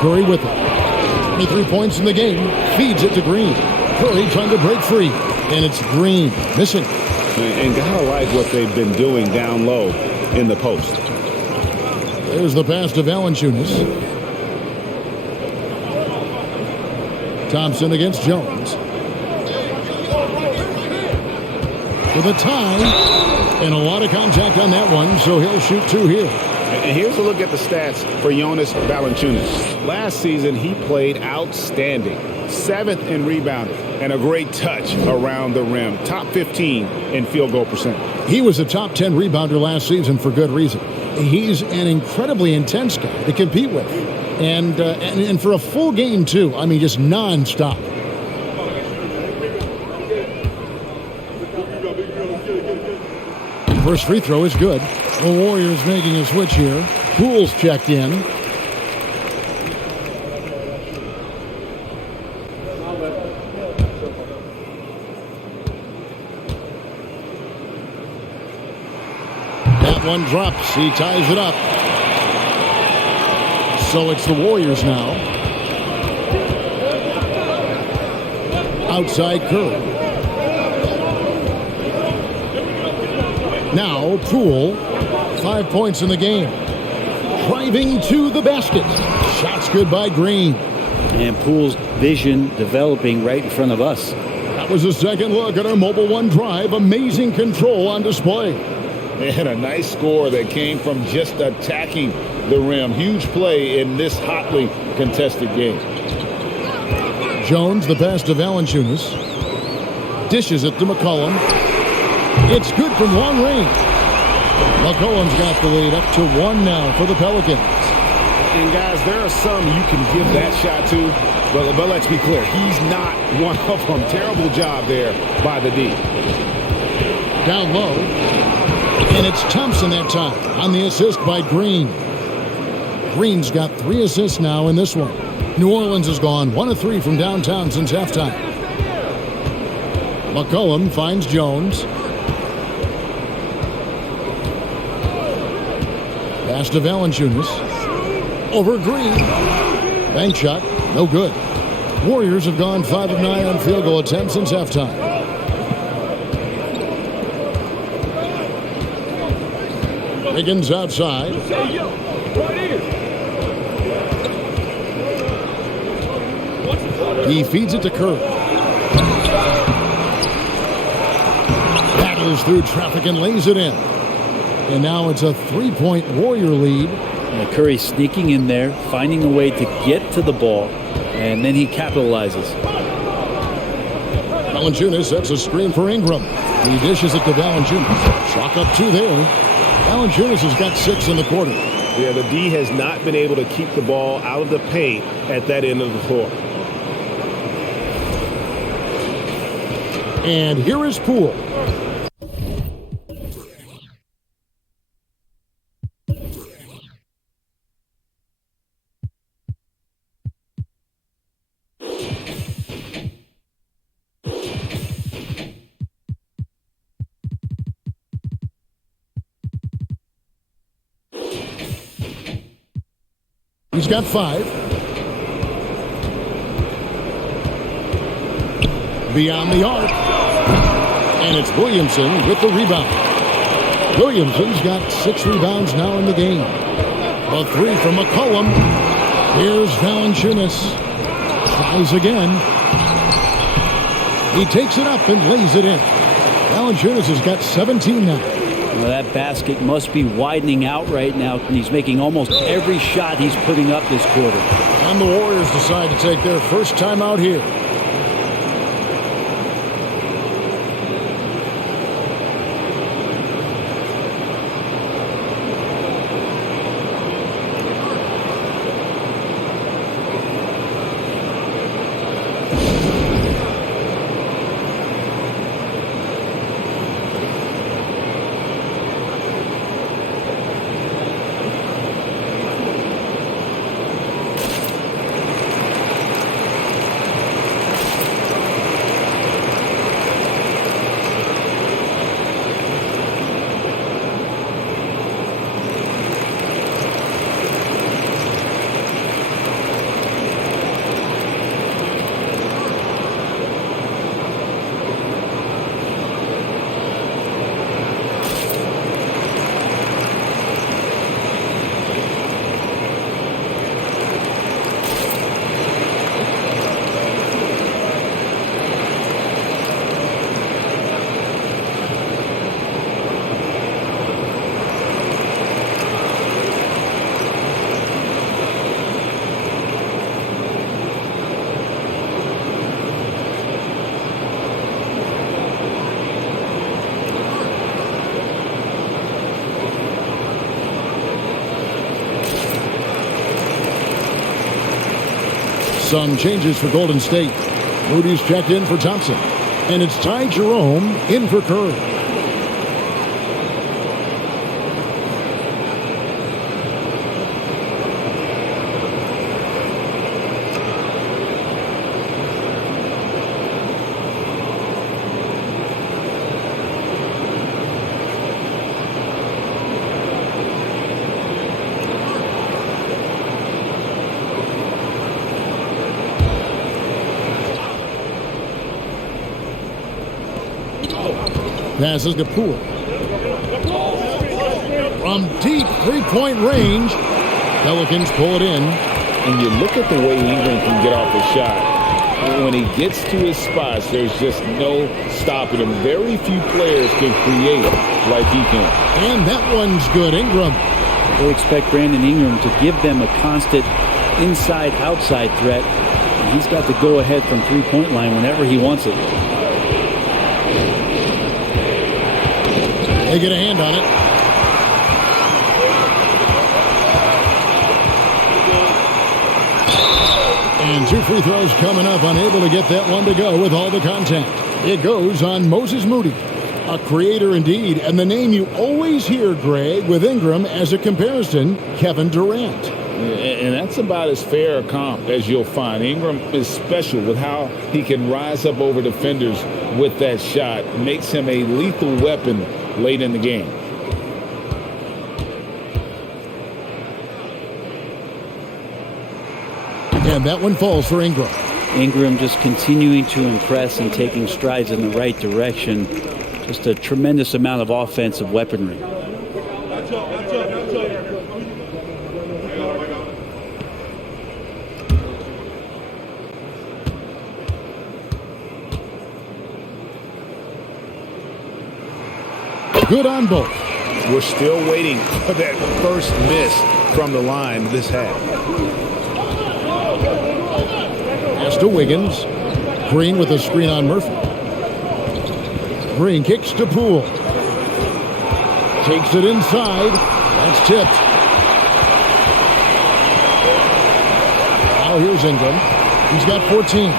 Curry with it. 23 points in the game. Feeds it to Green. Curry trying to break free. And it's Green missing. And gotta like what they've been doing down low in the post. There's the pass to Valanciunas. Thompson against Jones. With a tie. And a lot of contact on that one, so he'll shoot 2 here. And here's a look at the stats for Jonas Valanciunas. Last season, he played outstanding. 7th in rebounding and a great touch around the rim. Top 15 in field goal percentage. He was a top 10 rebounder last season for good reason. He's an incredibly intense guy to compete with. And for a full game, too. I mean, just nonstop. First free throw is good. The Warriors making a switch here. Poole's checked in. That one drops. He ties it up. So it's the Warriors now. Outside Curry. Now Poole, 5 points in the game. Driving to the basket. Shots good by Green. And Poole's vision developing right in front of us. That was a second look at our Mobile One drive. Amazing control on display. And a nice score that came from just attacking the rim. Huge play in this hotly contested game. Jones, the pass to Valanciunas. Dishes it to McCollum. It's good from long range. McCollum's got the lead up to 1 now for the Pelicans. And guys, there are some you can give that shot to, but let's be clear, he's not one of them. Terrible job there by the D. Down low. And it's Thompson that time on the assist by Green. Green's got 3 assists now in this one. New Orleans has gone 1 of 3 from downtown since halftime. McCollum finds Jones. Pass to Valanciunas. Over Green. Bank shot. No good. Warriors have gone 5 of 9 on field goal attempts since halftime. Wiggins outside. He feeds it to Curry. Battles through traffic and lays it in. And now it's a 3-point Warrior lead. And Curry sneaking in there, finding a way to get to the ball, and then he capitalizes. Valanciunas sets a screen for Ingram. He dishes it to Valanciunas. Chalk up 2 there. Valanciunas has got 6 in the quarter. Yeah, the D has not been able to keep the ball out of the paint at that end of the floor. And here is Poole. He's got 5. Beyond the arc. And it's Williamson with the rebound. Williamson's got 6 rebounds now in the game. A 3 from McCollum. Here's Valanciunas. Tries again. He takes it up and lays it in. Valanciunas has got 17 now. Well, that basket must be widening out right now, and he's making almost every shot he's putting up this quarter. And the Warriors decide to take their first time out here. Some changes for Golden State. Moody's checked in for Thompson. And it's Ty Jerome in for Curry. Passes to Poole. From deep three-point range, Pelicans pull it in. And you look at the way Ingram can get off the shot. When he gets to his spots, there's just no stopping him. Very few players can create like he can. And that one's good. Ingram. They expect Brandon Ingram to give them a constant inside-outside threat. And he's got to go ahead from three-point line whenever he wants it. They get a hand on it. And 2 free throws coming up. Unable to get that one to go with all the contact. It goes on Moses Moody. A creator indeed. And the name you always hear, Greg, with Ingram as a comparison, Kevin Durant. And that's about as fair a comp as you'll find. Ingram is special with how he can rise up over defenders with that shot. Makes him a lethal weapon late in the game. And that one falls for Ingram. Ingram just continuing to impress and taking strides in the right direction. Just a tremendous amount of offensive weaponry. Good on both. We're still waiting for that first miss from the line this half. Pass to Wiggins. Green with a screen on Murphy. Green kicks to Poole. Takes it inside. That's tipped. Now here's Ingram. He's got 14.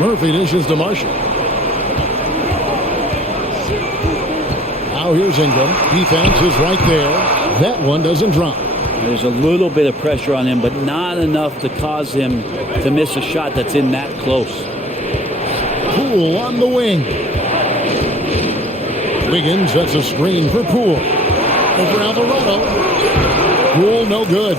Murphy dishes to Marshall. Now here's Ingram. Defense is right there. That one doesn't drop. There's a little bit of pressure on him, but not enough to cause him to miss a shot that's in that close. Poole on the wing. Wiggins sets a screen for Poole. Over Alvarado. Poole no good.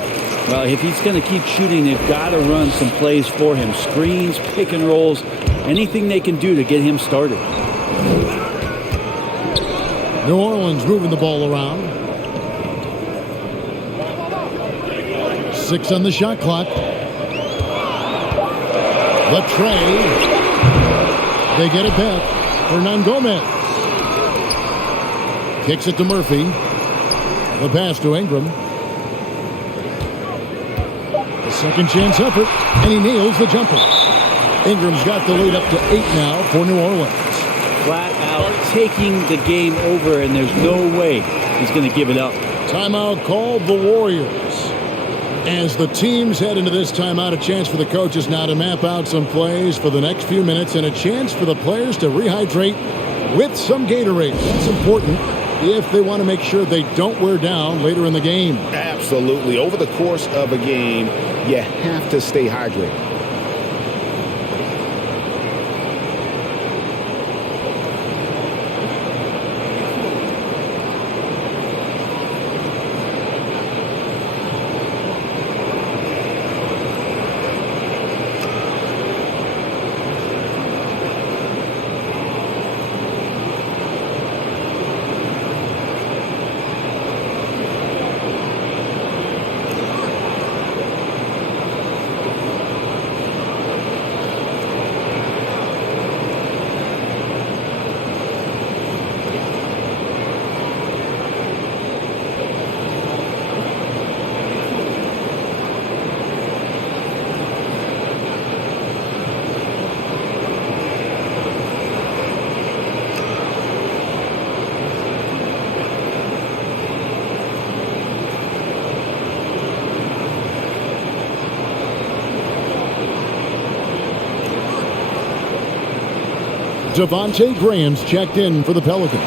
Well, if he's going to keep shooting, they've got to run some plays for him. Screens, pick and rolls, anything they can do to get him started. New Orleans moving the ball around. 6 on the shot clock. The tray. They get it back. Hernan Gomez. Kicks it to Murphy. The pass to Ingram. A second chance effort. And he nails the jumper. Ingram's got the lead up to 8 now for New Orleans. Flat out taking the game over, and there's no way he's going to give it up. Timeout called the Warriors. As the teams head into this timeout, a chance for the coaches now to map out some plays for the next few minutes and a chance for the players to rehydrate with some Gatorade. That's important if they want to make sure they don't wear down later in the game. Absolutely. Over the course of a game, you have to stay hydrated. Devontae Graham's checked in for the Pelicans.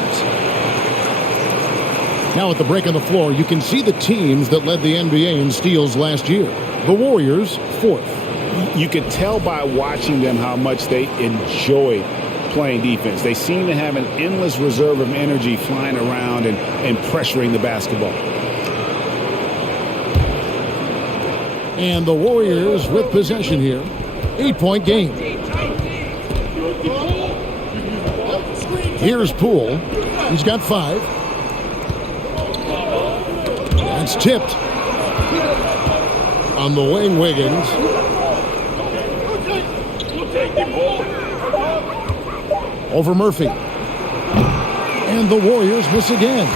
Now at the break on the floor, you can see the teams that led the NBA in steals last year. The Warriors, 4th. You could tell by watching them how much they enjoy playing defense. They seem to have an endless reserve of energy flying around and pressuring the basketball. And the Warriors with possession here. 8-point game. Here's Poole. He's got 5. That's tipped. On the wing, Wiggins. Over Murphy. And the Warriors miss again.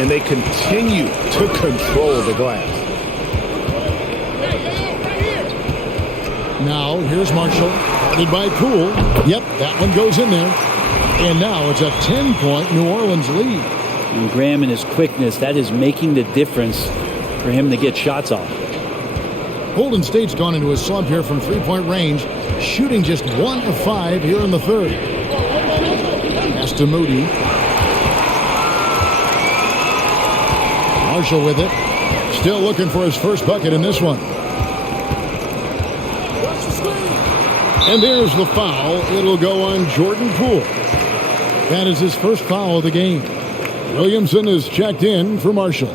And they continue to control the glass. Now, here's Marshall. Guarded by Poole. Yep, that one goes in there. And now it's a 10-point New Orleans lead. And Graham and his quickness, that is making the difference for him to get shots off. Golden State's gone into a slump here from three-point range, shooting just 1 of 5 here in the third. Pass to Moody. Marshall with it. Still looking for his first bucket in this one. And there's the foul. It'll go on Jordan Poole. That is his first foul of the game. Williamson is checked in for Marshall.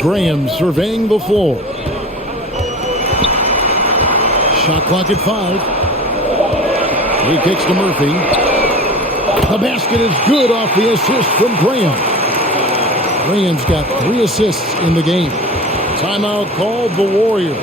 Graham surveying the floor. Shot clock at 5. He kicks to Murphy. The basket is good off the assist from Graham. Graham's got 3 assists in the game. Timeout called the Warriors.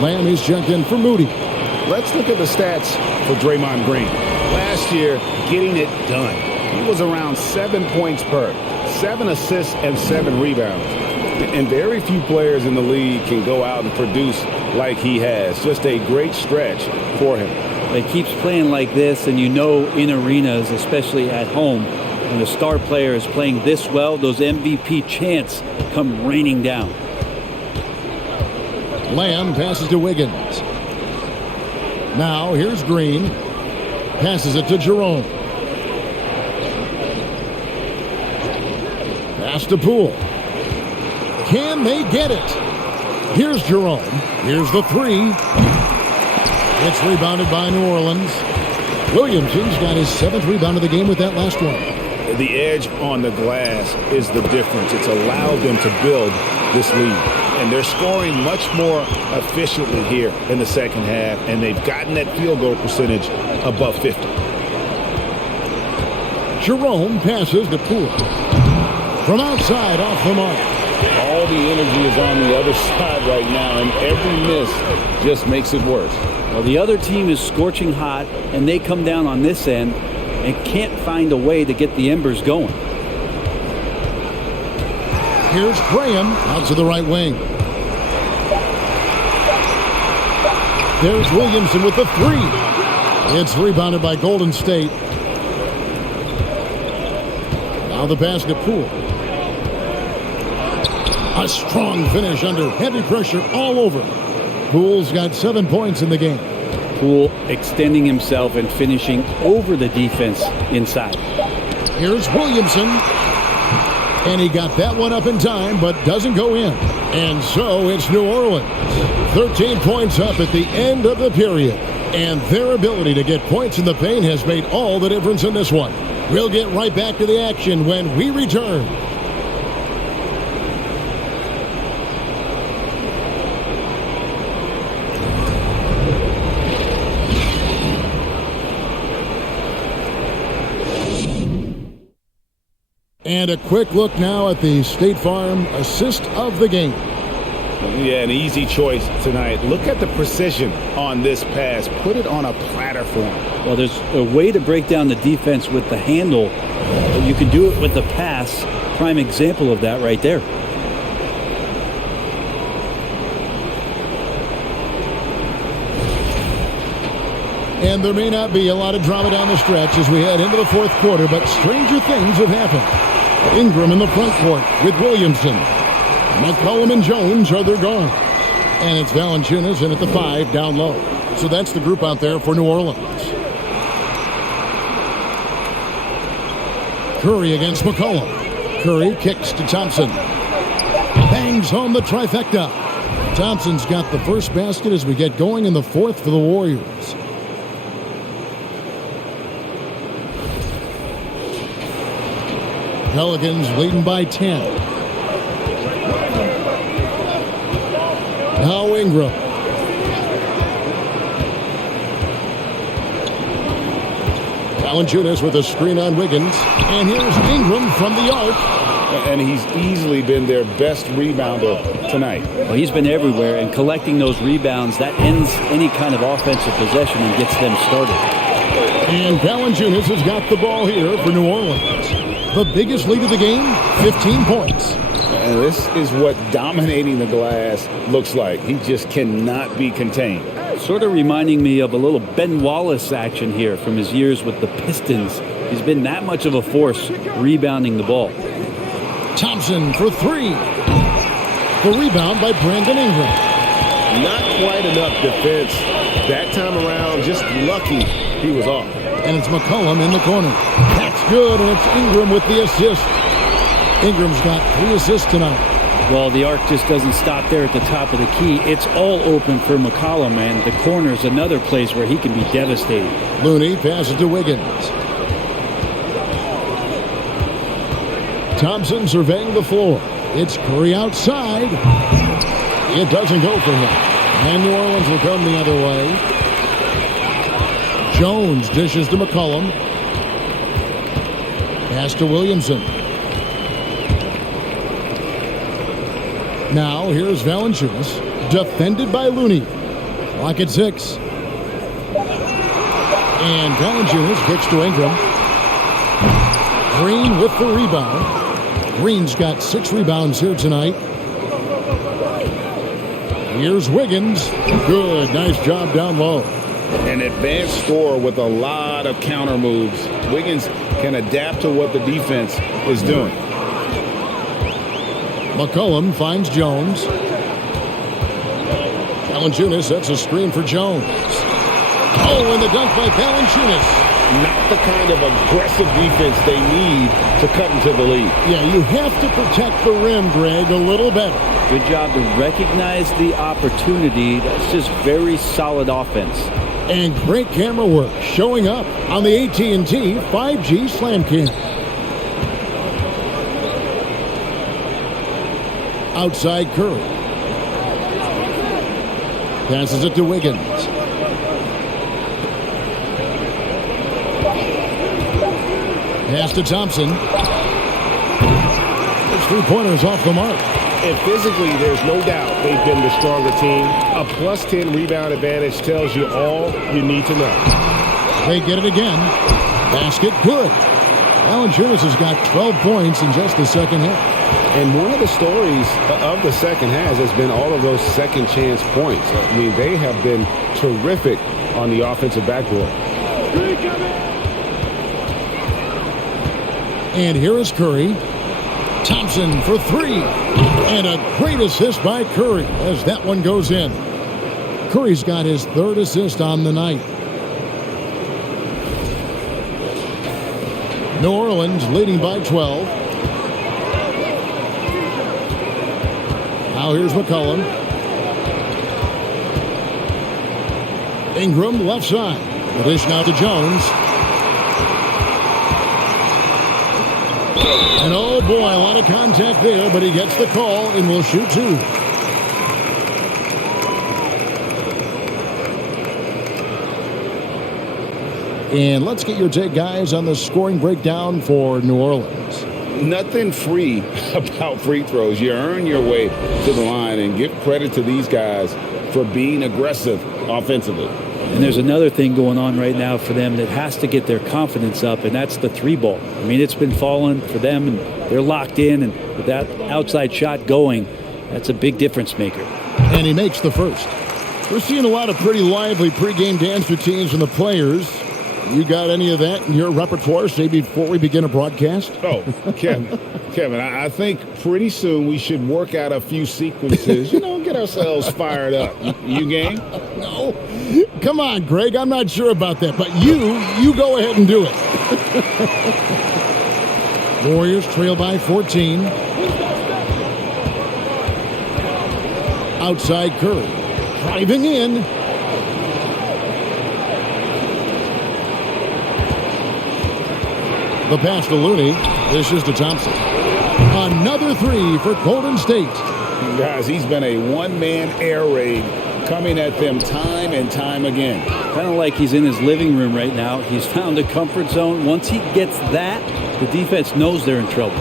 Lamb is checked in for Moody. Let's look at the stats for Draymond Green. Last year, getting it done. He was around 7 points per, 7 assists, and 7 rebounds. And very few players in the league can go out and produce like he has. Just a great stretch for him. He keeps playing like this, and you know in arenas, especially at home, when a star player is playing this well, those MVP chants come raining down. Lamb passes to Wiggins. Now here's Green. Passes it to Jerome. Pass to Poole. Can they get it? Here's Jerome. Here's the 3. It's rebounded by New Orleans. Williamson's got his 7th rebound of the game with that last one. The edge on the glass is the difference. It's allowed them to build this lead. And they're scoring much more efficiently here in the second half, and they've gotten that field goal percentage above 50. Jerome passes to Poole. From outside, off the mark. All the energy is on the other side right now, and every miss just makes it worse. Well, the other team is scorching hot, and they come down on this end and can't find a way to get the embers going. Here's Graham out to the right wing. There's Williamson with the three. It's rebounded by Golden State. Now the basket, Poole. A strong finish under heavy pressure all over. Poole's got 7 points in the game. Poole extending himself and finishing over the defense inside. Here's Williamson. And he got that one up in time, but doesn't go in. And so it's New Orleans. 13 points up at the end of the period. And their ability to get points in the paint has made all the difference in this one. We'll get right back to the action when we return. And a quick look now at the State Farm assist of the game. Yeah, an easy choice tonight. Look at the precision on this pass. Put it on a platter for him. Well, there's a way to break down the defense with the handle. But you can do it with the pass. Prime example of that right there. And there may not be a lot of drama down the stretch as we head into the fourth quarter, but stranger things have happened. Ingram in the front court with Williamson. McCollum and Jones are their guards. And it's Valanciunas in at the 5 down low. So that's the group out there for New Orleans. Curry against McCollum. Curry kicks to Thompson. Bangs home the trifecta. Thompson's got the first basket as we get going in the fourth for the Warriors. Pelicans leading by 10. Now Ingram. Valanciunas with a screen on Wiggins. And here's Ingram from the arc. And he's easily been their best rebounder tonight. Well, he's been everywhere, and collecting those rebounds, that ends any kind of offensive possession and gets them started. And Valanciunas has got the ball here for New Orleans. The biggest lead of the game, 15 points. And this is what dominating the glass looks like. He just cannot be contained. Sort of reminding me of a little Ben Wallace action here from his years with the Pistons. He's been that much of a force rebounding the ball. Thompson for three. The rebound by Brandon Ingram. Not quite enough defense that time around. Just lucky he was off. And it's McCollum in the corner. That's good, and it's Ingram with the assist. Ingram's got 3 assists tonight. Well, the arc just doesn't stop there at the top of the key. It's all open for McCollum, and the corner's another place where he can be devastating. Looney passes to Wiggins. Thompson surveying the floor. It's Curry outside. It doesn't go for him. And New Orleans will come the other way. Jones dishes to McCollum. Pass to Williamson. Now here's Valanciunas. Defended by Looney. Clock at 6. And Valanciunas kicks to Ingram. Green with the rebound. Green's got 6 rebounds here tonight. Here's Wiggins. Good. Nice job down low. An advanced scorer with a lot of counter moves. Wiggins can adapt to what the defense is doing. McCollum finds Jones. Valanciunas sets a screen for Jones. Oh, and the dunk by Valanciunas. Not the kind of aggressive defense they need to cut into the lead. Yeah, you have to protect the rim, Greg, a little better. Good job to recognize the opportunity. That's just very solid offense. And great camera work showing up on the AT&T 5G Slam Cam. Outside Curry. Passes it to Wiggins. Pass to Thompson. His 3-pointers off the mark. And physically, there's no doubt they've been the stronger team. A plus 10 rebound advantage tells you all you need to know. They get it again. Basket good. Valanciunas has got 12 points in just the second half. And one of the stories of the second half has been all of those second chance points. I mean, they have been terrific on the offensive backboard. And here is Curry. Thompson for three. And a great assist by Curry as that one goes in. Curry's got his third assist on the night. New Orleans leading by 12. Now here's McCollum. Ingram left side. The dish now to Jones. And oh boy, a lot of contact there, but he gets the call and will shoot two. And let's get your take, guys, on the scoring breakdown for New Orleans. Nothing free about free throws. You earn your way to the line, and give credit to these guys for being aggressive offensively. And there's another thing going on right now for them that has to get their confidence up, and that's the three ball. I mean, it's been falling for them, and they're locked in, and with that outside shot going, that's a big difference maker. And he makes the first. We're seeing a lot of pretty lively pregame dance routines from the players. You got any of that in your repertoire, say, before we begin a broadcast? Oh, Kevin, I think pretty soon we should work out a few sequences, get ourselves fired up. You game? No. Come on, Greg. I'm not sure about that, but you go ahead and do it. Warriors trail by 14. Outside Curry. Driving in. The pass to Looney. This is to Thompson. Another three for Golden State. Guys, he's been a one-man air raid coming at them time and time again. Kind of like he's in his living room right now. He's found a comfort zone. Once he gets that, the defense knows they're in trouble.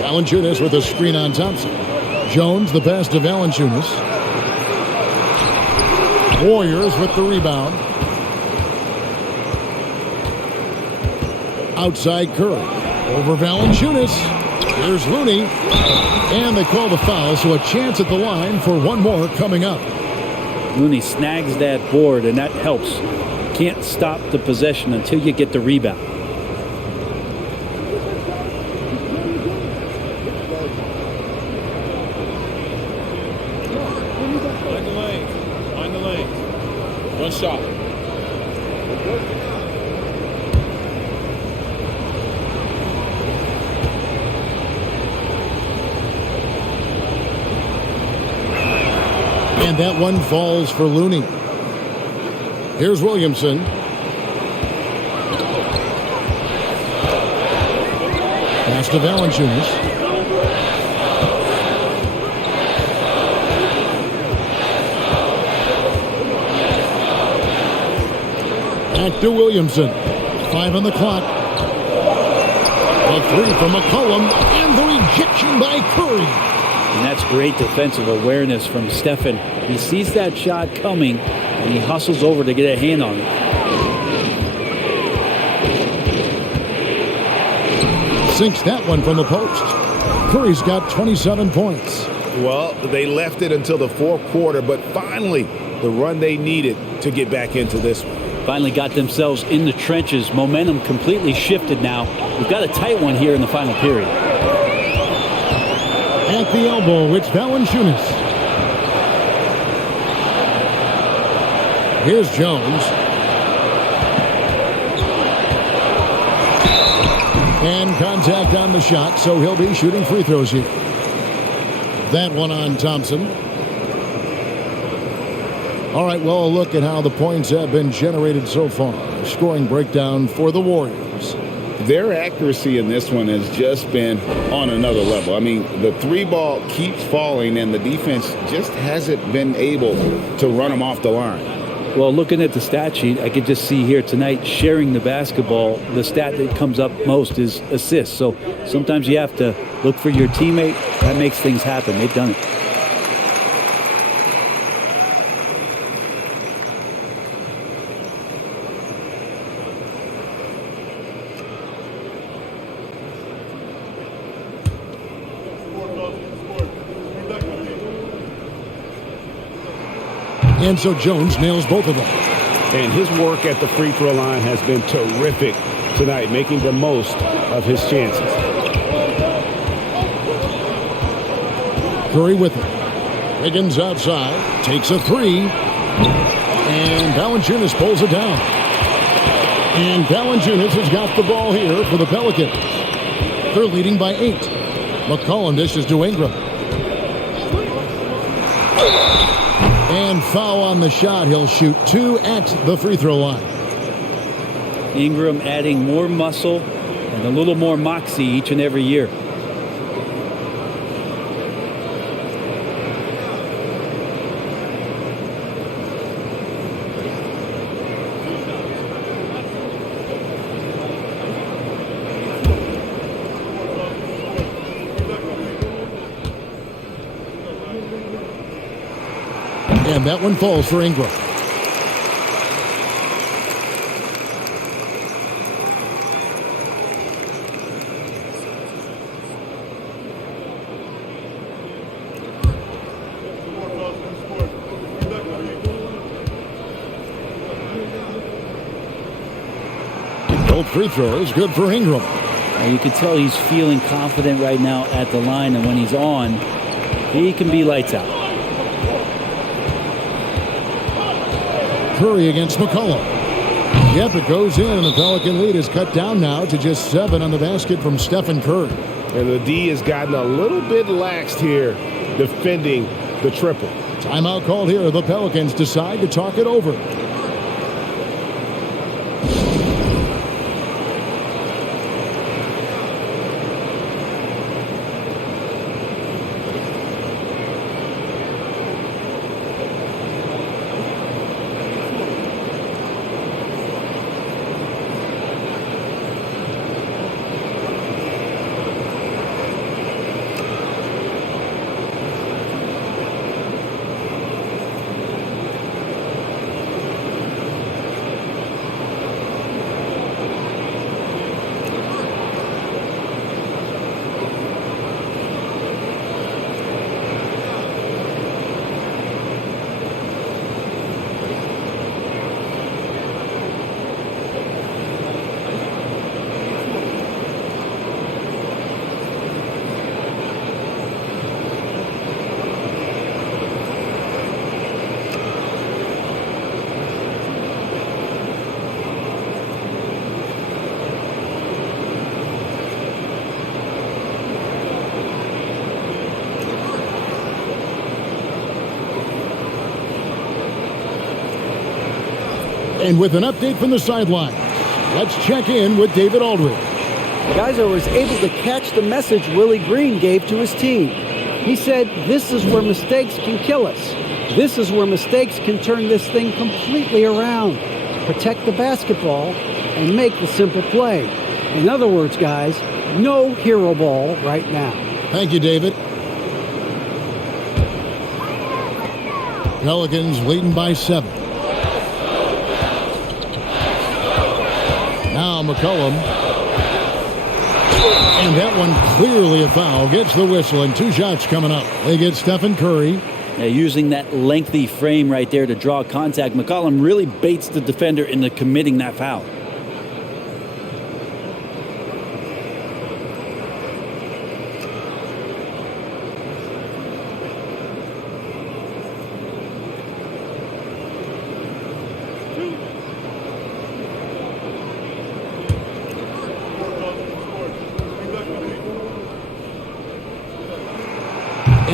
Valanciunas with a screen on Thompson. Jones, the pass to Valanciunas. Warriors with the rebound. Outside Curry. Over Valanciunas. Here's Looney. And they call the foul, so a chance at the line for one more coming up. Looney snags that board, and that helps. Can't stop the possession until you get the rebound. Find the lane. One shot. And that one falls for Looney. Here's Williamson. Pass to Valanciunas. Back to Williamson. 5 on the clock. A three from McCollum. And the rejection by Curry. And that's great defensive awareness from Stephen. He sees that shot coming, and he hustles over to get a hand on it. Sinks that one from the post. Curry's got 27 points. Well, they left it until the fourth quarter, but finally the run they needed to get back into this one. Finally got themselves in the trenches. Momentum completely shifted now. We've got a tight one here in the final period. At the elbow, it's Valanciunas. Here's Jones. And contact on the shot, so he'll be shooting free throws here. That one on Thompson. All right, well, a look at how the points have been generated so far. Scoring breakdown for the Warriors. Their accuracy in this one has just been on another level. I mean, the three ball keeps falling, and the defense just hasn't been able to run them off the line. Well, looking at the stat sheet, I could just see here tonight sharing the basketball. The stat that comes up most is assists. So sometimes you have to look for your teammate. That makes things happen. They've done it. And so Jones nails both of them. And his work at the free throw line has been terrific tonight, making the most of his chances. Curry with it. Wiggins outside, takes a three. And Valanciunas pulls it down. And Valanciunas has got the ball here for the Pelicans. They're leading by 8. McCollum dishes to Ingram. And foul on the shot. He'll shoot 2 at the free throw line. Ingram adding more muscle and a little more moxie each and every year. And that one falls for Ingram. Both free throws good for Ingram. You can tell he's feeling confident right now at the line, and when he's on, he can be lights out. Curry against McCollum. Yep, it goes in, and the Pelican lead is cut down now to just 7 on the basket from Stephen Curry. And the D has gotten a little bit laxed here defending the triple. Timeout called here. The Pelicans decide to talk it over. And with an update from the sideline, let's check in with David Aldridge. Guys, I was able to catch the message Willie Green gave to his team. He said, this is where mistakes can kill us. This is where mistakes can turn this thing completely around. Protect the basketball and make the simple play. In other words, guys, no hero ball right now. Thank you, David. Pelicans leading by 7. Now McCollum. And that one clearly a foul. Gets the whistle, and 2 shots coming up. They get Stephen Curry. Yeah, using that lengthy frame right there to draw contact, McCollum really baits the defender into committing that foul.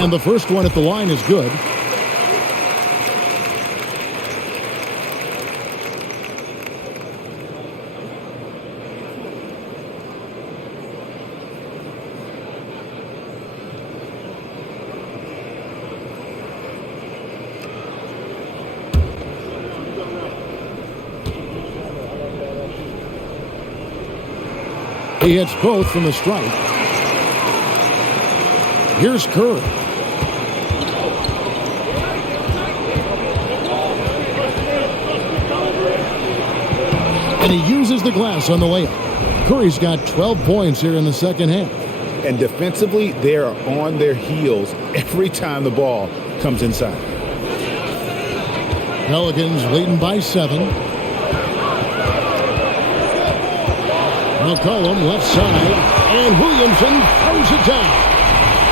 And the first one at the line is good. He hits both from the stripe. Here's Curry. And he uses the glass on the layup. Curry's got 12 points here in the second half. And defensively, they are on their heels every time the ball comes inside. Pelicans leading by 7. McCollum left side, and Williamson throws it down.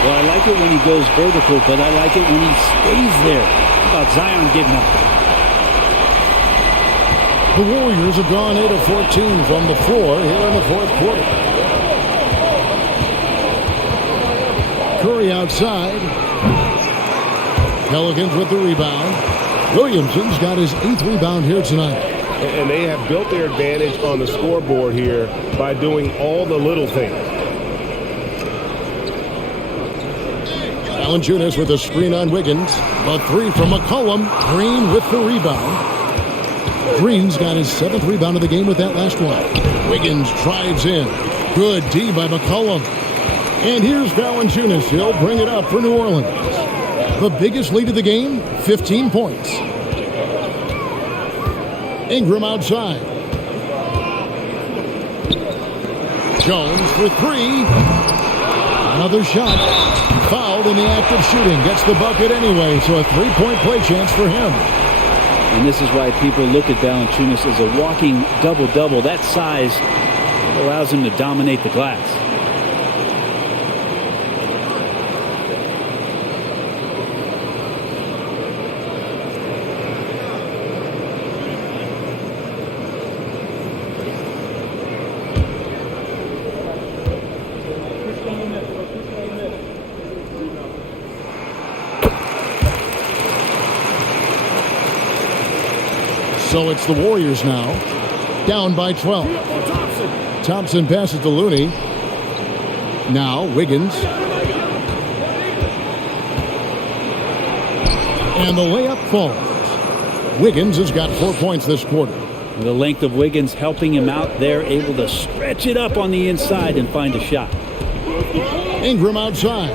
Well, I like it when he goes vertical, but I like it when he stays there. How about Zion getting up? The Warriors have gone 8 of 14 from the floor here in the fourth quarter. Curry outside. Pelicans with the rebound. Williamson's got his 8th rebound here tonight. And they have built their advantage on the scoreboard here by doing all the little things. Valanciunas with a screen on Wiggins. A 3 from McCollum. Green with the rebound. Green's got his 7th rebound of the game with that last one. Wiggins drives in. Good D by McCollum. And here's Valanciunas. He'll bring it up for New Orleans. The biggest lead of the game, 15 points. Ingram outside. Jones for 3. Another shot. Fouled in the act of shooting. Gets the bucket anyway, so a 3-point play chance for him. And this is why people look at Valanciunas as a walking double-double. That size allows him to dominate the glass. So it's the Warriors now, down by 12. Thompson passes to Looney. Now Wiggins. And the layup falls. Wiggins has got 4 points this quarter. The length of Wiggins helping him out there, able to stretch it up on the inside and find a shot. Ingram outside.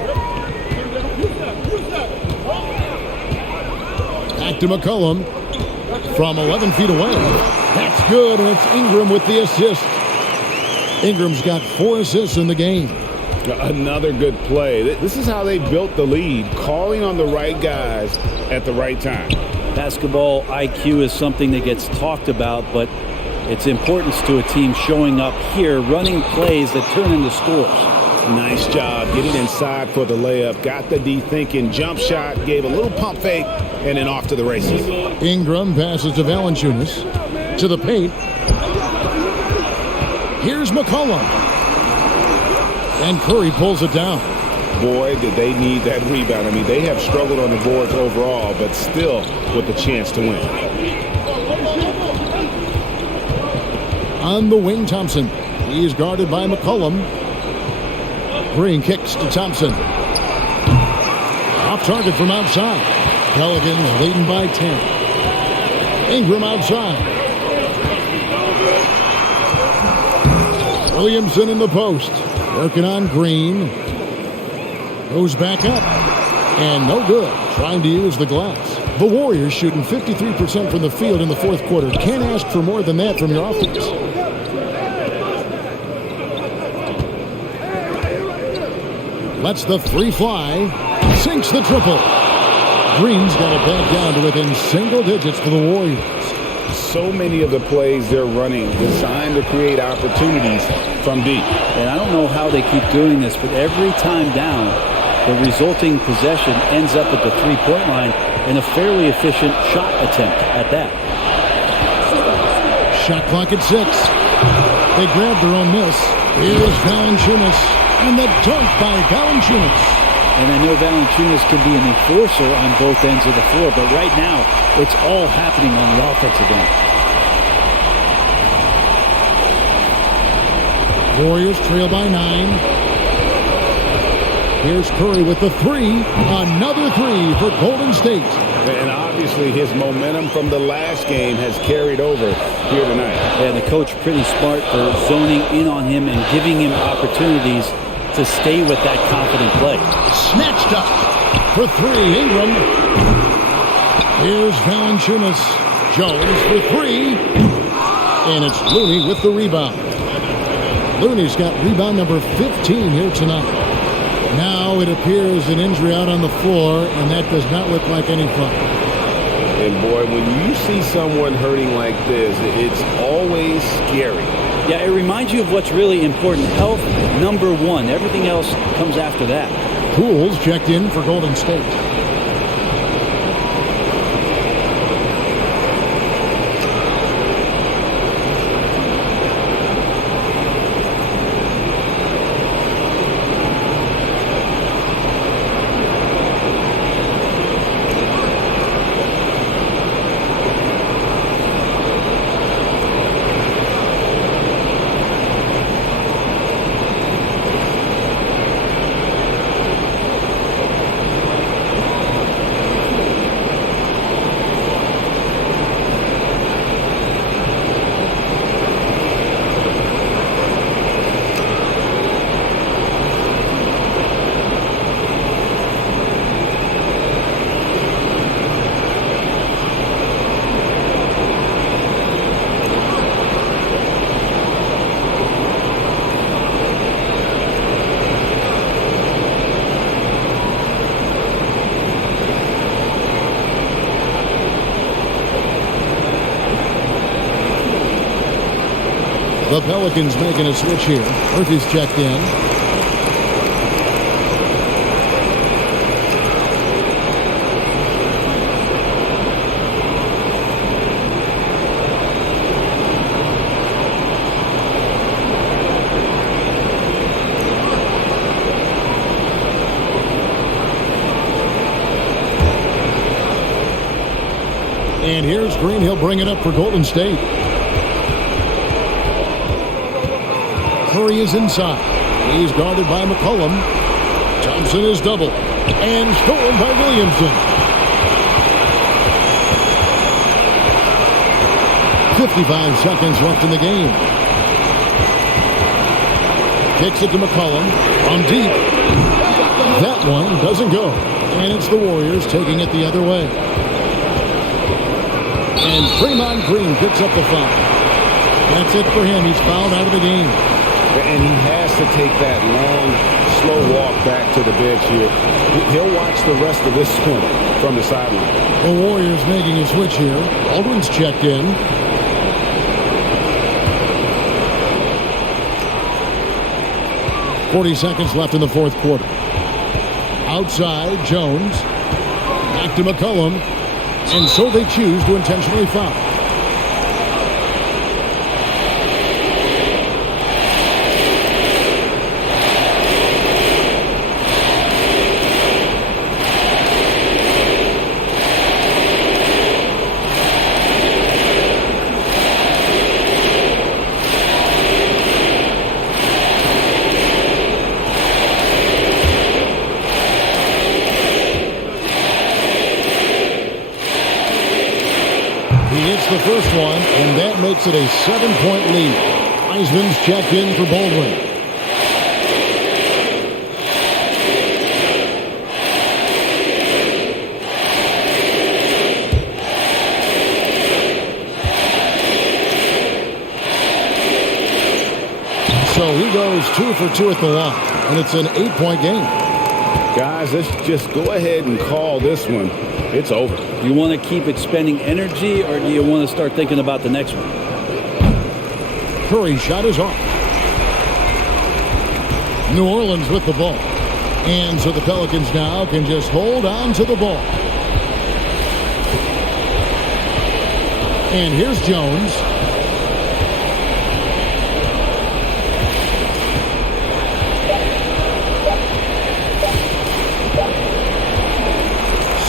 Back to McCollum. From 11 feet away. That's good, and it's Ingram with the assist. Ingram's got 4 assists in the game. Another good play. This is how they built the lead, calling on the right guys at the right time. Basketball IQ is something that gets talked about, but its importance to a team showing up here, running plays that turn into scores. Nice job getting inside for the layup. Got the D thinking, jump shot, gave a little pump fake, and then off to the races. Ingram passes to Valanciunas. To the paint. Here's McCollum. And Curry pulls it down. Boy, did they need that rebound. I mean, they have struggled on the boards overall, but still with a chance to win. On the wing, Thompson. He's guarded by McCollum. Green kicks to Thompson. Off target from outside. Pelicans leading by 10. Ingram outside. Williamson in the post. Working on Green. Goes back up. And no good. Trying to use the glass. The Warriors shooting 53% from the field in the fourth quarter. Can't ask for more than that from your offense. Lets the 3 fly. Sinks the triple. Green's got it back down to within single digits for the Warriors. So many of the plays they're running designed to create opportunities from deep. And I don't know how they keep doing this, but every time down, the resulting possession ends up at the 3-point line in a fairly efficient shot attempt at that. Shot clock at 6. They grab their own miss. Here's Valanciunas. And the dunk by Valanciunas. And I know Valanciunas can be an enforcer on both ends of the floor, but right now, it's all happening on the offensive end. Warriors trail by 9. Here's Curry with the 3. Another 3 for Golden State. And obviously his momentum from the last game has carried over here tonight. Yeah, the coach pretty smart for zoning in on him and giving him opportunities to stay with that confident play. Snatched up for 3. Ingram. Here's Valanciunas. Jones for 3. And it's Looney with the rebound. Looney's got rebound number 15 here tonight. Now it appears an injury out on the floor, and that does not look like any fun. And boy, when you see someone hurting like this, it's always scary. Yeah, it reminds you of what's really important. Health, number one. Everything else comes after that. Pools checked in for Golden State. The Pelicans making a switch here. Murphy's checked in. And here's Green. He'll bring it up for Golden State. Curry is inside. He's guarded by McCollum. Thompson is doubled. And stolen by Williamson. 55 seconds left in the game. Kicks it to McCollum. On deep. That one doesn't go. And it's the Warriors taking it the other way. And Draymond Green picks up the foul. That's it for him. He's fouled out of the game. And he has to take that long, slow walk back to the bench here. He'll watch the rest of this one from the sideline. The Warriors making a switch here. Aldrin's checked in. .40 seconds left in the fourth quarter. Outside, Jones. Back to McCollum. And so they choose to intentionally foul. The first one, and that makes it a 7-point lead. Wiseman's checked in for Baldwin. So he goes 2 for 2 at the line, and it's an 8-point game. Guys, let's just go ahead and call this one. It's over. You want to keep expending energy, or do you want to start thinking about the next one? Curry's shot is off. New Orleans with the ball. And so the Pelicans now can just hold on to the ball. And here's Jones.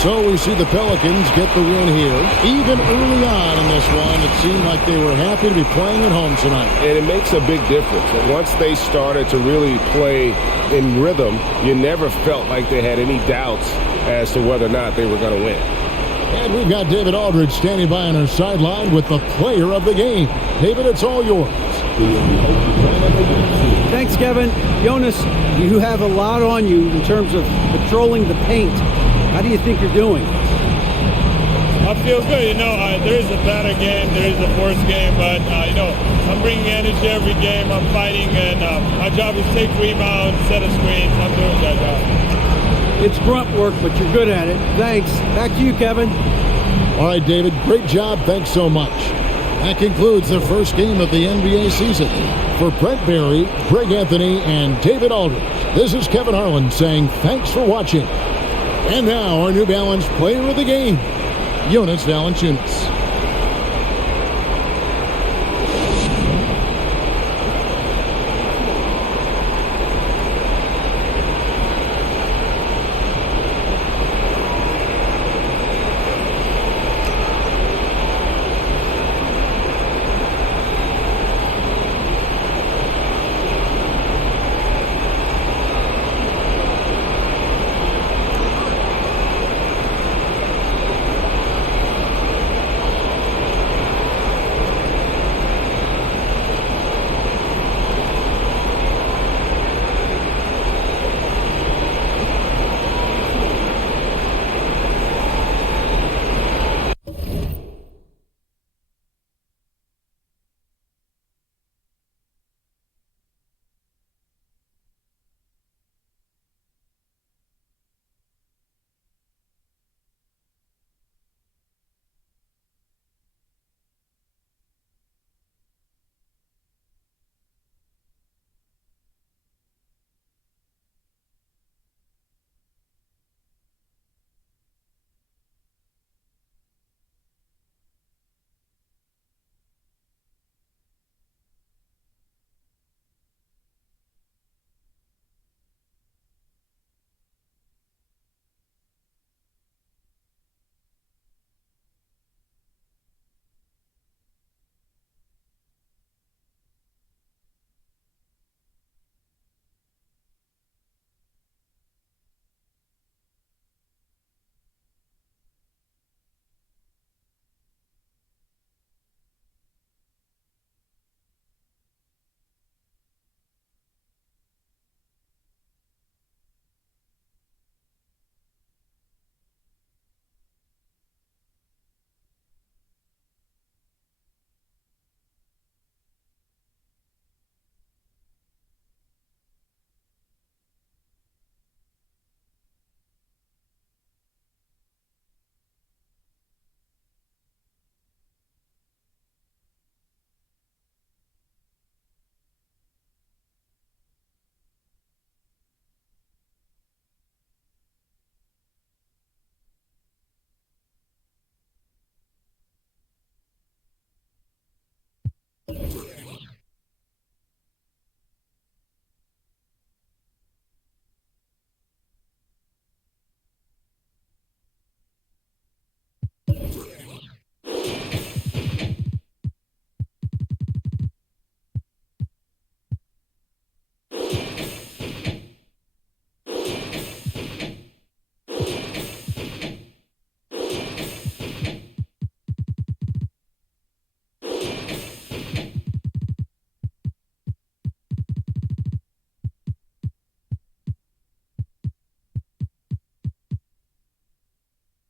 So we see the Pelicans get the win here. Even early on in this one, it seemed like they were happy to be playing at home tonight. And it makes a big difference. And once they started to really play in rhythm, you never felt like they had any doubts as to whether or not they were going to win. And we've got David Aldridge standing by on our sideline with the player of the game. David, it's all yours. Thanks, Kevin. Jonas, you have a lot on you in terms of patrolling the paint. How do you think you're doing? I feel good. You know, there is a better game, there is a worse game, but, you know, I'm bringing energy every game. I'm fighting, and my job is take rebounds, set a screen. I'm doing that job. It's grunt work, but you're good at it. Thanks. Back to you, Kevin. All right, David, great job. Thanks so much. That concludes the first game of the NBA season. For Brent Barry, Greg Anthony, and David Aldridge, this is Kevin Harlan saying thanks for watching. And now our New Balance player of the game, Jonas Valanciunas.